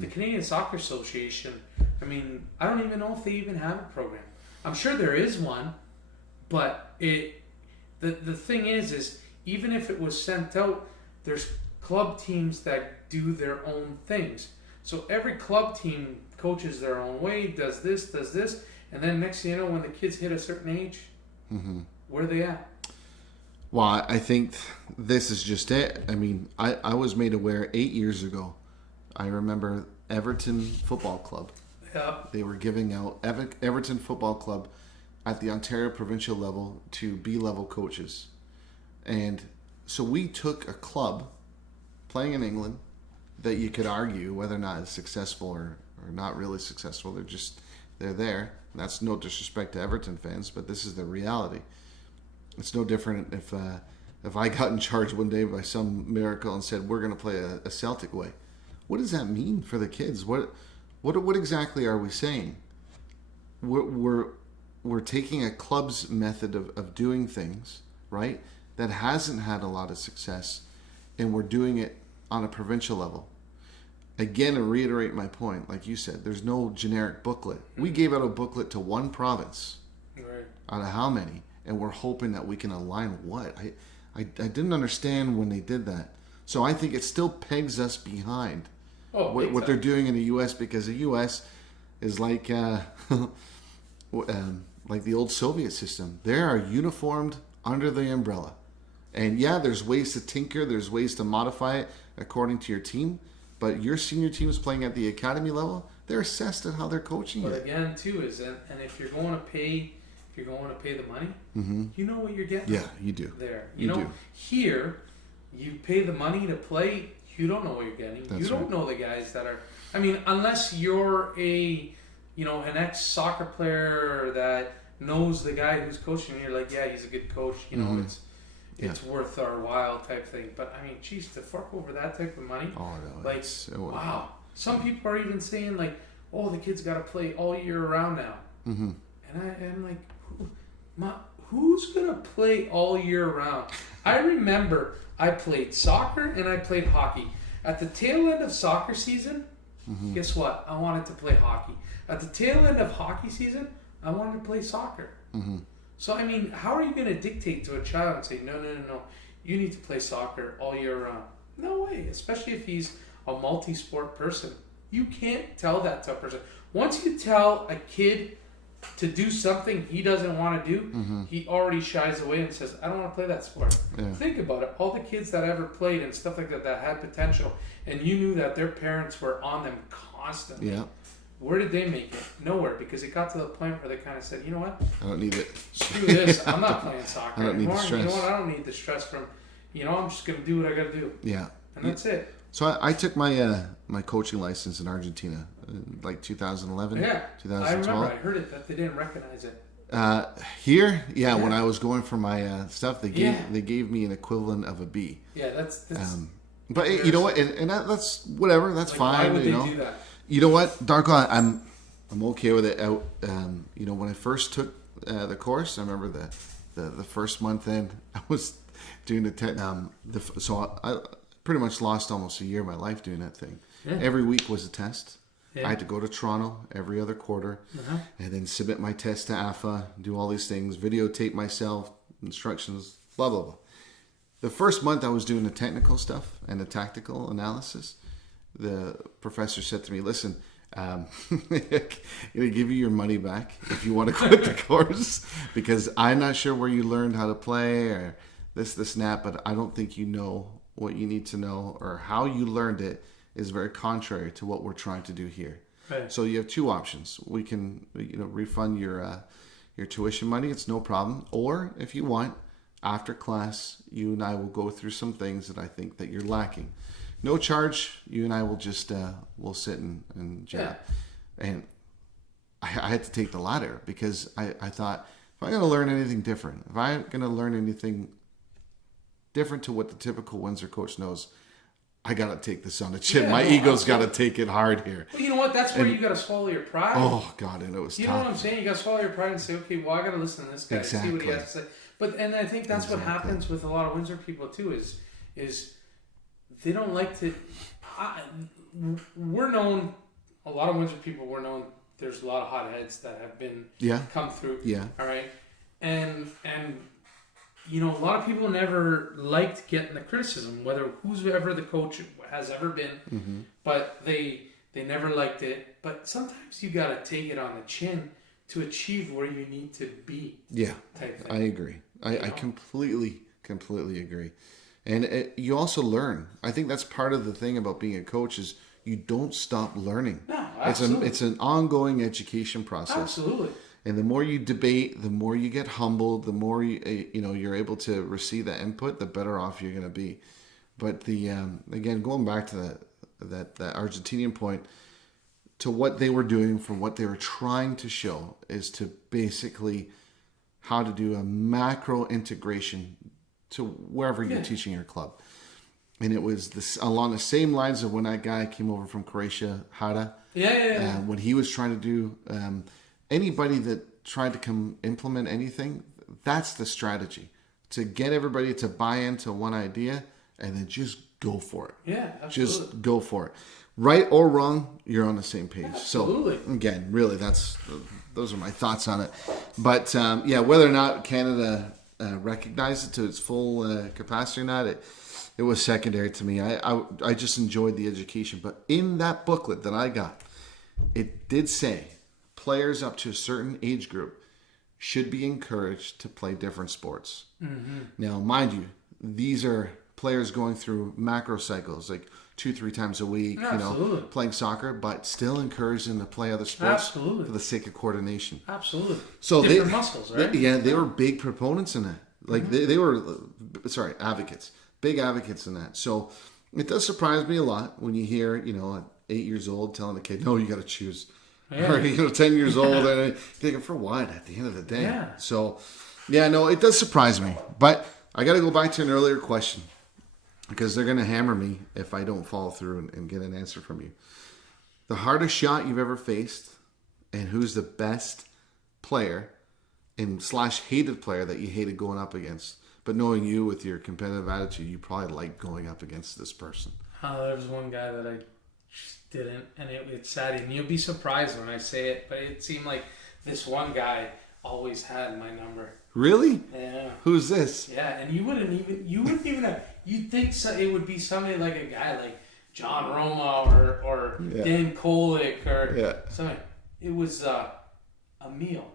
The Canadian Soccer Association, I mean, I don't even know if they even have a program. I'm sure there is one, but the thing is even if it was sent out, there's club teams that do their own things. So every club team coaches their own way, does this, and then next thing you know, when the kids hit a certain age, where are they at? Well, I think this is just it. I mean, I was made aware 8 years ago. I remember Everton Football Club. Yep. They were giving out Everton Football Club at the Ontario provincial level to B-level coaches. And so we took a club playing in England that you could argue whether or not it's successful or not really successful. They're there. That's no disrespect to Everton fans, but this is the reality. It's no different if I got in charge one day by some miracle and said, we're going to play a Celtic way. What does that mean for the kids? What exactly are we saying? We're taking a club's method of doing things, right? that hasn't had a lot of success, and we're doing it on a provincial level. Again, to reiterate my point, like you said, there's no generic booklet. We gave out a booklet to one province out of how many, and we're hoping that we can align what? I didn't understand when they did that. So I think it still pegs us behind what they're doing in the U.S., because the U.S. is like like the old Soviet system. They are uniformed under the umbrella. And yeah, there's ways to tinker, there's ways to modify it according to your team. But your senior team is playing at the academy level, they're assessed at how they're coaching But it. again, too, is and if you're going to pay the money, you know what you're getting. Yeah, you do. There, you know, here you pay the money to play. You don't know what you're getting. You don't know the guys that are. I mean, unless you're an ex-soccer player that knows the guy who's coaching, and you're like, yeah, he's a good coach. You know, it's worth our while type thing. But I mean, geez, to fork over that type of money, like, wow. Some people are even saying like, oh, the kid's got to play all year round now. And I'm like, who's gonna play all year round? I remember I played soccer and I played hockey. At the tail end of soccer season, guess what? I wanted to play hockey. At the tail end of hockey season, I wanted to play soccer. So, I mean, how are you going to dictate to a child and say, no, you need to play soccer all year round? No way, especially if he's a multi-sport person. You can't tell that to a person. Once you tell a kid to do something he doesn't want to do, he already shies away and says, I don't want to play that sport. Think about it. All the kids that ever played and stuff like that had potential, and you knew that their parents were on them constantly. Where did they make it? Nowhere, because it got to the point where they kind of said, you know what? I don't need it. Screw this. I'm not playing soccer I don't anymore. need the stress. You know what? I don't need the stress from, I'm just going to do what I got to do. Yeah. And that's it. So I took my my coaching license in Argentina in like 2011, 2012. I remember. I heard it, that they didn't recognize it. Here, when I was going for my stuff, they gave me an equivalent of a B. Yeah, that's but you know what? And that's whatever. That's like, fine. Why would they do that? You know what, Darko? I'm okay with it. When I first took the course, I remember the first month in, I was doing so I pretty much lost almost a year of my life doing that thing. Every week was a test. I had to go to Toronto every other quarter, and then submit my test to AFA, do all these things, videotape myself, instructions, blah blah blah. The first month I was doing the technical stuff and the tactical analysis. The professor said to me, listen, I'm going to give you your money back if you want to quit the course, because I'm not sure where you learned how to play or this, and that, but I don't think you know what you need to know, or how you learned it is very contrary to what we're trying to do here. Right. So you have two options. We can refund your tuition money. It's no problem. Or if you want, after class, you and I will go through some things that I think that you're lacking. No charge. You and I will just we'll sit and chat. Yeah. And I had to take the latter, because I thought, if I'm going to learn anything different, if I'm going to learn anything different to what the typical Windsor coach knows, I got to take this on the chin. My ego's got to take it hard here. Well, you know what? That's where you got to swallow your pride. Oh, God, and it was tough. You know what I'm saying? You got to swallow your pride and say, okay, well, I got to listen to this guy, see what he has to say. And I think that's what happens with a lot of Windsor people too, is they don't like to. We're known. A lot of Windsor people were known. There's a lot of hotheads that have been come through. Yeah. All right, and a lot of people never liked getting the criticism, whether whoever the coach has ever been, but they never liked it. But sometimes you got to take it on the chin to achieve where you need to be. Yeah, type thing. I agree. I completely agree. And you also learn. I think that's part of the thing about being a coach is you don't stop learning. No, absolutely. It's an ongoing education process. Absolutely. And the more you debate, the more you get humbled, the more you're able to receive that input, the better off you're going to be. But again, going back to that Argentinian point, to what they were doing, from what they were trying to show, is to basically how to do a macro integration to wherever you're teaching your club. And it was along the same lines of when that guy came over from Croatia, Hada. When he was trying to do anybody that tried to come implement anything, that's the strategy. to get everybody to buy into one idea and then just go for it. Yeah, absolutely. Just go for it. Right or wrong, you're on the same page. Absolutely. So again, really, those are my thoughts on it. But whether or not Canada recognized it to its full capacity or not, it was secondary to me. I just enjoyed the education. But in that booklet that I got, it did say players up to a certain age group should be encouraged to play different sports. Mm-hmm. Now, mind you, these are players going through macro cycles, like 2-3 times a week, playing soccer, but still encouraged them to play other sports for the sake of coordination. Absolutely. So different muscles, right? They were big proponents in that. Like they were, advocates, big advocates in that. So it does surprise me a lot when you hear, at 8 years old telling a kid, no, you got to choose. Yeah. Or 10 years old, and you're thinking, for what? At the end of the day. Yeah. So, it does surprise me. But I got to go back to an earlier question, because they're going to hammer me if I don't follow through and get an answer from you. The hardest shot you've ever faced, and who's the best player and / hated player that you hated going up against? But knowing you with your competitive attitude, you probably like going up against this person. There was one guy that I just didn't, and it's sad. And you'll be surprised when I say it, but it seemed like this one guy always had my number. Really? Yeah. Who's this? Yeah, and you wouldn't even have, you'd think it would be somebody like a guy like John Roma or Dan Kolick or something. It was Emil.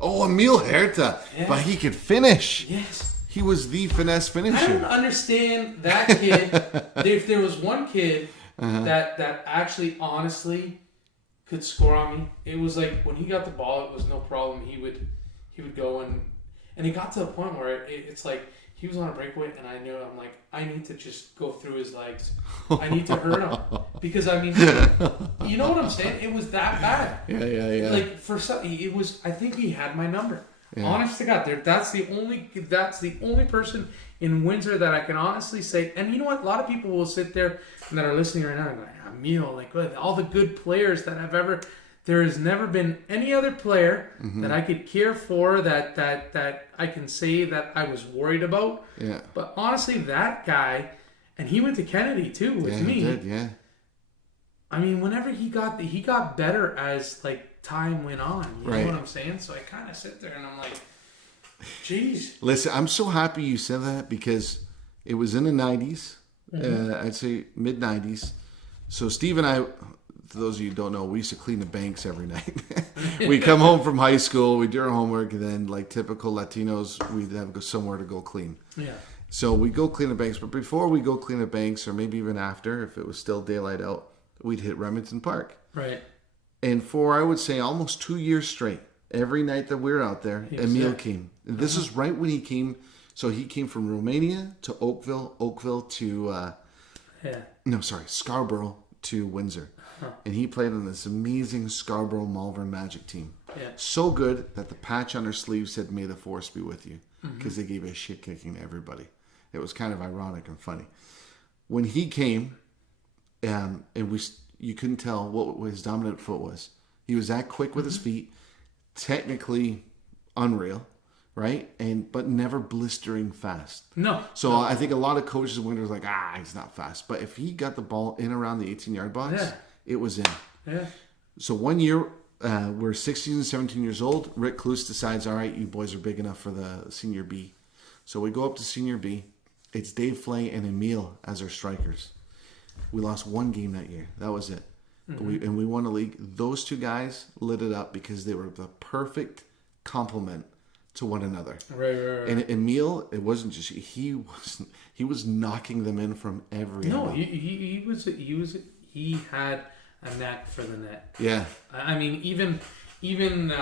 Oh, Emil Herta. Yeah. But he could finish. Yes. He was the finesse finisher. I don't understand that kid. If there was one kid that actually honestly could score on me, it was like when he got the ball, it was no problem. He would go and it got to the point where it's like he was on a breakaway, and I knew, I'm like, I need to just go through his legs. I need to hurt him because you know what I'm saying? It was that bad. Yeah. Like it was. I think he had my number. Yeah. Honest to God, that's the only person in Windsor that I can honestly say. And you know what? A lot of people will sit there and that are listening right now and go, Emil, like all the good players that I've ever. There has never been any other player that I could care for that I can say that I was worried about. Yeah. But honestly, that guy, and he went to Kennedy too with me. He did, yeah. I mean, whenever he got better as like time went on. You know what I'm saying? So I kind of sit there and I'm like, geez. Listen, I'm so happy you said that because it was in the 90s. I'd say mid 90s. So Steve and I, for those of you who don't know, we used to clean the banks every night. We'd come home from high school, we'd do our homework, and then like typical Latinos, we'd have to go somewhere to go clean. Yeah. So we'd go clean the banks, but before we go clean the banks, or maybe even after, if it was still daylight out, we'd hit Remington Park. Right. And for, I would say, almost 2 years straight, every night that we were out there, Emil came. And this is right when he came. So he came from Romania to Oakville to, Scarborough to Windsor. And he played on this amazing Scarborough Malvern Magic team. Yeah. So good that the patch on their sleeve said, "May the force be with you." Because they gave a shit kicking to everybody. It was kind of ironic and funny. When he came, you couldn't tell what his dominant foot was. He was that quick with his feet, technically unreal, right? But never blistering fast. No. So I think a lot of coaches and winners like, he's not fast. But if he got the ball in around the 18-yard box, it was in. Yeah. So one year, we're 16 and 17 years old. Rick Kloos decides, all right, you boys are big enough for the senior B. So we go up to senior B. It's Dave Flay and Emil as our strikers. We lost one game that year. That was it. We won the league. Those two guys lit it up because they were the perfect complement to one another. Right. And Emil, it wasn't just he was knocking them in from every angle. No, he had a knack for the net. Yeah. I mean, even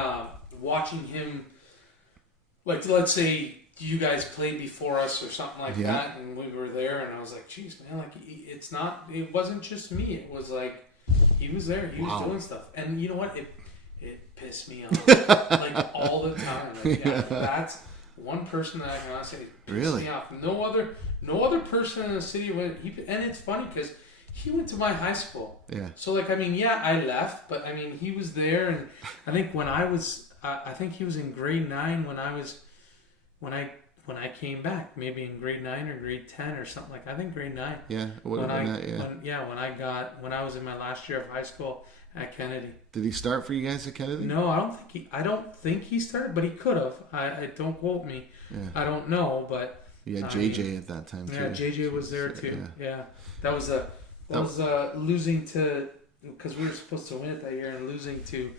watching him, like, let's say you guys played before us or something like that, and we were there, and I was like, geez, man, like, it wasn't just me. It was like, he was there. He was doing stuff. And you know what? It pissed me off, like, all the time. Like, that's one person that I can honestly piss me off. No other person in the city went. And it's funny because he went to my high school. Yeah. So, like, I mean, I left, but I mean, he was there, and I think when I think he was in grade 9 when when I came back, maybe in grade 9 or grade 10 or something like. I think grade 9. Yeah, it would have been that. Yeah. When I was in my last year of high school at Kennedy. Did he start for you guys at Kennedy? No, I don't think he started, but he could have. I don't quote me. Yeah. I don't know, but you had JJ at that time too. Yeah, JJ was there too. Yeah. That was losing to, because we were supposed to win it that year, and losing to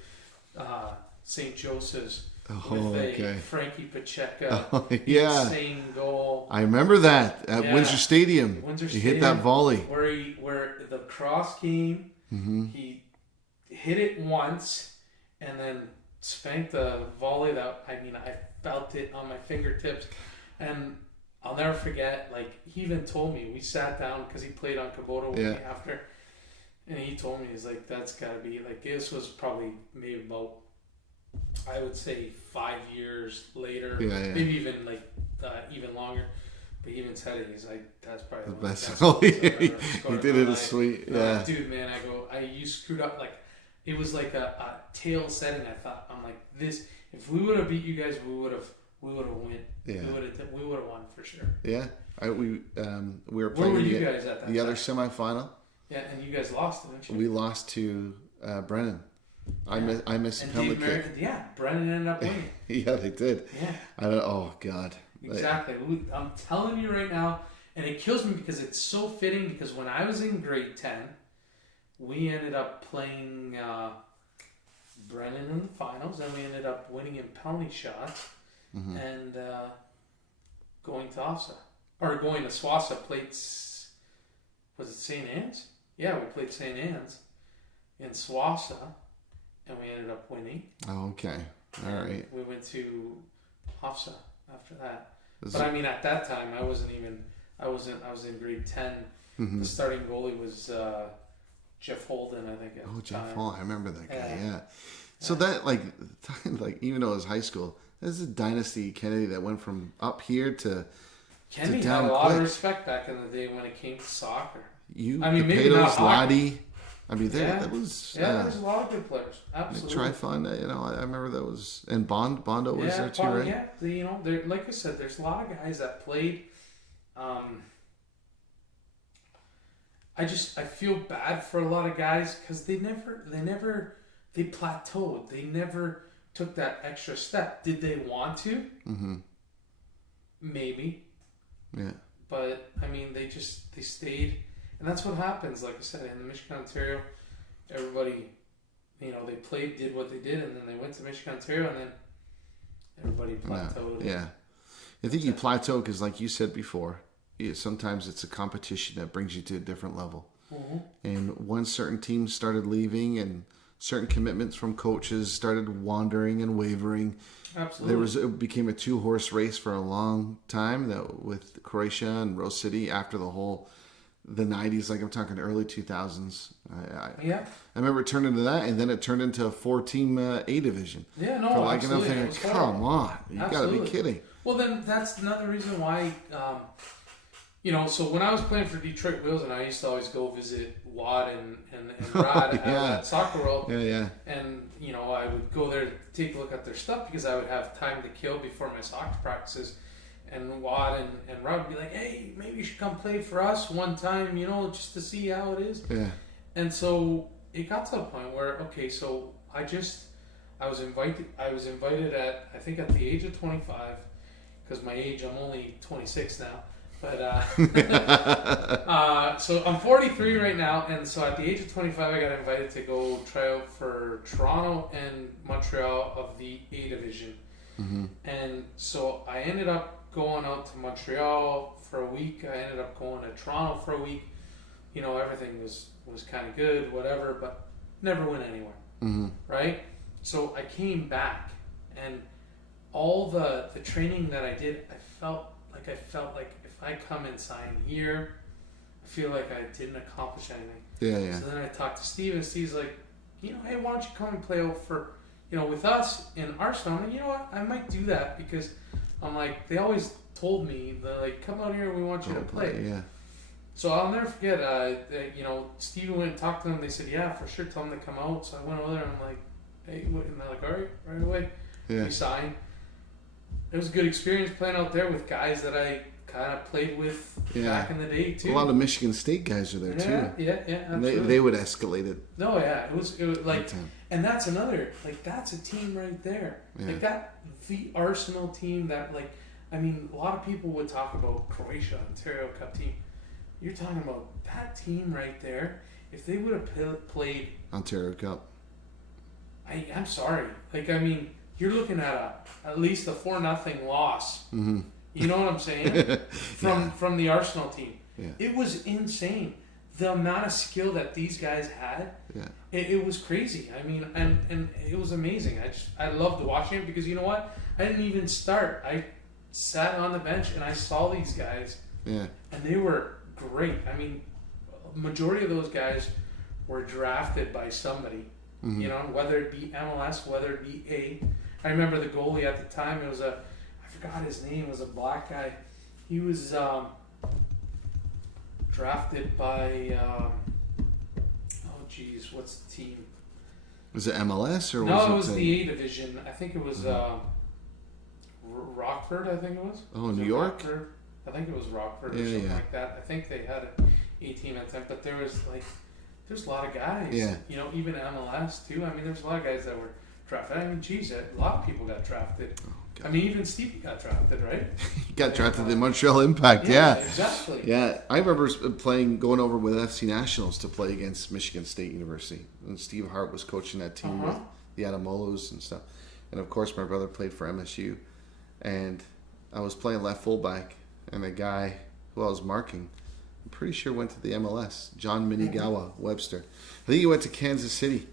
St. Joseph's with a Frankie Pacheco insane goal. I remember that at Windsor Stadium. He hit that volley where the cross came. Mm-hmm. He hit it once and then spanked the volley that I felt it on my fingertips, and I'll never forget. Like, he even told me, we sat down because he played on Kubota with me after, and he told me, he's like, that's got to be like, this was probably maybe about, I would say 5 years later, maybe even even longer. But he even said it. He's like, that's probably the best. He did it as sweet. Yeah, dude, man. You screwed up. Like, it was like a tail setting. I'm like, this. If we would have beat you guys, we would have won. Yeah, we would have won for sure. Yeah, we were playing. Where were you guys at that the other semifinal? Yeah, and you guys lost, didn't you? We lost to Brennan. Yeah. I missed a penalty kick. Yeah, Brennan ended up winning. Yeah, they did. Yeah. Oh God. Exactly. I'm telling you right now, and it kills me because it's so fitting, because when I was in grade 10, we ended up playing Brennan in the finals, and we ended up winning in penalty shots, and going to Swassa, played, was it St. Anne's? Yeah, we played St. Anne's in Swassa, and we ended up winning. Oh, okay. All right. We went to Hofstra after that. But I mean, at that time, I was in grade 10. Mm-hmm. The starting goalie was Jeff Holden, I think. Jeff Holden. I remember that guy. Yeah. So that, like even though it was high school, this is a dynasty, Kennedy, that went from up here to Kennedy down had a lot quick. of respect back in the day when it came to soccer. Maybe not hockey. That was... there's a lot of good players. Absolutely. Trifun, I remember that was... And Bondo was there too, right? Yeah, like I said, there's a lot of guys that played. I feel bad for a lot of guys because they plateaued. They never took that extra step. Did they want to? Mm-hmm. Maybe. Yeah. But, they stayed... And that's what happens, like I said, in the Michigan, Ontario, everybody, they played, did what they did, and then they went to Michigan, Ontario, and then everybody plateaued. Yeah. I think you plateau because, like you said before, sometimes it's a competition that brings you to a different level. Mm-hmm. And once certain teams started leaving and certain commitments from coaches started wandering and wavering, absolutely, it became a 2-horse race for a long time with Croatia and Rose City after the 90s, like I'm talking early 2000s. I remember it turned into that, and then it turned into a 4-team A division. Yeah, no, absolutely. And I'm thinking, come on, you got to be kidding. Well, then that's another reason why, so when I was playing for Detroit Wheels, and I used to always go visit Watt and Rod at Soccer World. Yeah. And, I would go there to take a look at their stuff because I would have time to kill before my soccer practices. And Watt and Rob would be like, hey, maybe you should come play for us one time, just to see how it is. Yeah. And so it got to a point where, so I was invited at, I think at the age of 25, because my age, I'm only 26 now. But, so I'm 43 right now. And so at the age of 25, I got invited to go try out for Toronto and Montreal of the A division. Mm-hmm. And so I ended up going out to Montreal for a week. I ended up going to Toronto for a week. Everything was kind of good, whatever, but never went anywhere. Mm-hmm. Right? So I came back, and all the training that I did, I felt like if I come and sign here, I feel like I didn't accomplish anything. Yeah. So then I talked to Steve, and Steve's like, hey, why don't you come and play out for, with us in Arsenal? I'm like, you know what? I might do that because I'm like, they always told me, they're like, come out here, we want you to play. Yeah. So I'll never forget, Steve went and talked to them. They said, yeah, for sure, tell them to come out. So I went over there and I'm like, hey, and they're like, all right, right away. Yeah. We signed. it was a good experience playing out there with guys that I kind of played with back in the day too. A lot of Michigan State guys are there too. Yeah, And absolutely. they would escalate it. No, yeah, it was like, and that's another, like, that's a team right there. Yeah. Like the Arsenal team that, like, I mean, a lot of people would talk about Croatia, Ontario Cup team. You're talking about that team right there. If they would have played Ontario Cup. I'm sorry. Like, I mean, you're looking at at least a 4-0 loss. Mm-hmm. You know what I'm saying? From the Arsenal team. Yeah. It was insane. The amount of skill that these guys had. Yeah. It was crazy. I mean, and it was amazing. I loved watching it because you know what? I didn't even start. I sat on the bench and I saw these guys. Yeah. And they were great. I mean, majority of those guys were drafted by somebody. Mm-hmm. You know, whether it be MLS, whether it be A. I remember the goalie at the time. It was I forgot his name. It was a black guy. He was drafted by. What's the team? Was it MLS or No, it was was the A division. I think it was Rockford. I think it was. Oh, Was New it York? Rockford? I think it was Rockford or something like that. I think they had an A team at the time, but there's a lot of guys. Yeah. You know, even MLS too. I mean, there's a lot of guys that were drafted. I mean, geez, a lot of people got drafted. Oh, I mean, even Stevie got drafted, right? He got drafted in Montreal Impact. Yeah. Exactly. Yeah, I remember going over with FC Nationals to play against Michigan State University, and Steve Hart was coaching that team with the Adamolus and stuff. And of course, my brother played for MSU, and I was playing left fullback, and the guy who I was marking, I'm pretty sure went to the MLS, John Minigawa Webster. I think he went to Kansas City,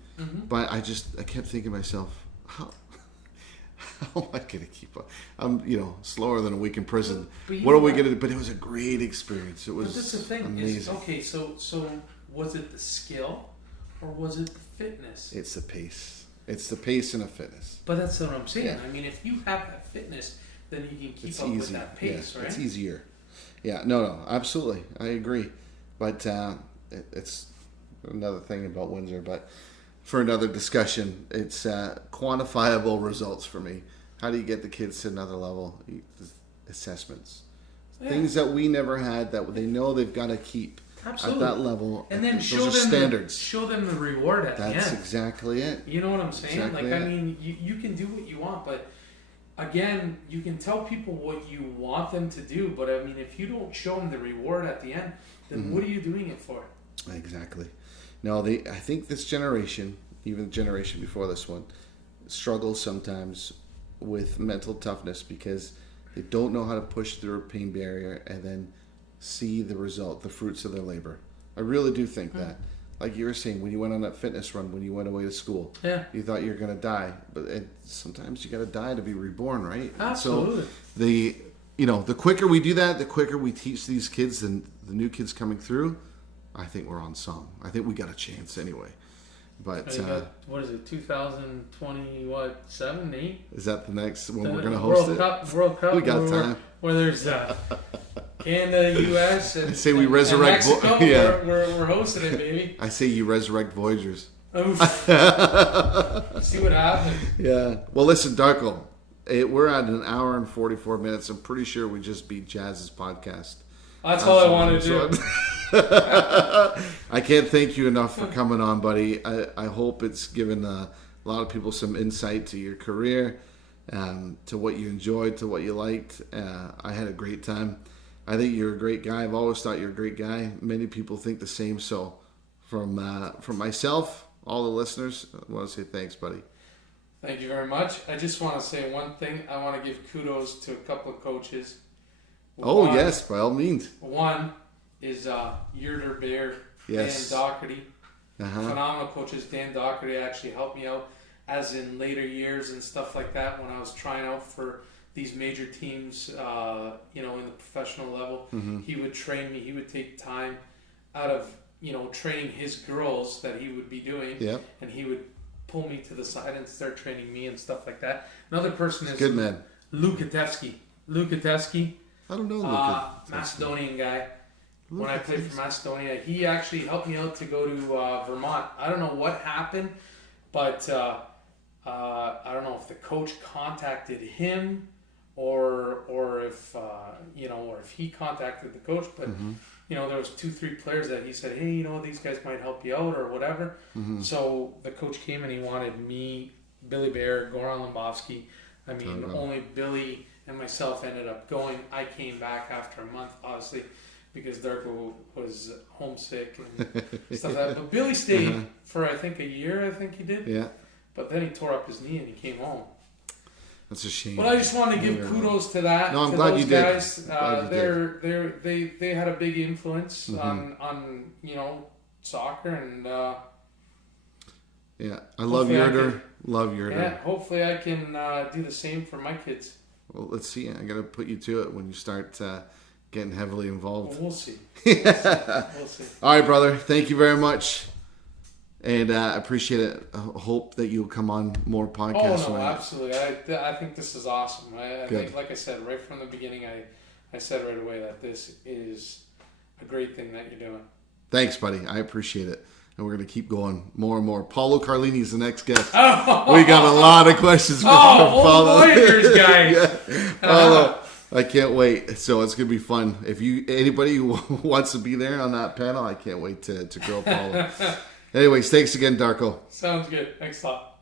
but I kept thinking to myself, how am I going to keep up? I'm, slower than a week in prison. What are we going to do? But it was a great experience. It was that's the thing. amazing. Okay, so was it the skill or was it the fitness? It's the pace. It's the pace and the fitness. But that's what I'm saying. Yeah. I mean, if you have that fitness, then you can keep It's up easy. with that pace, Yeah, right? it's easier. Yeah, no, absolutely. I agree. But it's another thing about Windsor. But for another discussion, it's quantifiable results for me. How do you get the kids to another level? Assessments. Yeah. Things that we never had that they know they've got to keep Absolutely. at that level. And then those show are them standards. show them the reward at the That's end. exactly it. You know what I'm saying? Exactly like, it. I mean, you can do what you want, but again, you can tell people what you want them to do, but I mean, if you don't show them the reward at the end, then what are you doing it for? Exactly. No, I think this generation, even the generation before this one, struggles sometimes with mental toughness because they don't know how to push through a pain barrier and then see the result, the fruits of their labor. I really do think that. Like you were saying, when you went on that fitness run, when you went away to school, you thought you were going to die, but sometimes you got to die to be reborn, right? Absolutely. So the quicker we do that, the quicker we teach these kids and the new kids coming through, I think we're on song. I think we got a chance anyway. But what is it? 2020? What 7, 8? is that the next one we're going to host World Cup. We got time. Where there's Canada, U.S. and I say we and resurrect. Mexico. Yeah. We're hosting it, baby. I say you resurrect Voyagers. Oof. See what happens. Yeah. Well, listen, Darko. We're at an hour and 44 minutes. I'm pretty sure we just beat Jazz's podcast. That's all I wanted to do. I can't thank you enough for coming on, buddy. I hope it's given a lot of people some insight to your career, to what you enjoyed, to what you liked. I had a great time. I think you're a great guy. I've always thought you're a great guy. Many people think the same. So from myself, all the listeners, I want to say thanks, buddy. Thank you very much. I just want to say one thing. I want to give kudos to a couple of coaches. Oh, yes, by all means. One is Yurder Bear, Yes. Dan Doherty. Uh-huh. Phenomenal coaches. Dan Doherty actually helped me out as in later years and stuff like that when I was trying out for these major teams, in the professional level. Mm-hmm. He would train me. He would take time out of, training his girls that he would be doing. Yep. And he would pull me to the side and start training me and stuff like that. Another person is Good man. Lukatevsky. I don't know. Macedonian guy. When I played for Macedonia, he actually helped me out to go to Vermont. I don't know what happened, but I don't know if the coach contacted him or if or if he contacted the coach. But there was 2-3 players that he said, hey, these guys might help you out or whatever. So the coach came and he wanted me, Billy Bear, Goran Lembowski. I mean, only Billy and myself ended up going. I came back after a month, obviously, because Darko was homesick and stuff like that. But Billy stayed for, I think, a year, I think he did. Yeah. But then he tore up his knee and he came home. That's a shame. But I just want to give kudos to that. No, I'm to glad those you did. guys. They had a big influence on soccer, and yeah, I love Yerder. Love Yerder. Yeah, hopefully I can do the same for my kids. Well, let's see. I gotta put you to it when you start getting heavily involved. Well, we'll see. We'll see. All right, brother. Thank you very much. And I appreciate it. I hope that you'll come on more podcasts. Oh, no, absolutely. I think this is awesome. I Good. think, like I said, right from the beginning, I said right away that this is a great thing that you're doing. Thanks, buddy. I appreciate it. And we're going to keep going more and more. Paulo Carlini is the next guest. Oh. We got a lot of questions for Paulo. Voyagers, guys. Yeah. Paulo, I can't wait. So it's going to be fun. If anybody who wants to be there on that panel, I can't wait to grill Paulo. Anyways, thanks again, Darko. Sounds good. Thanks a lot.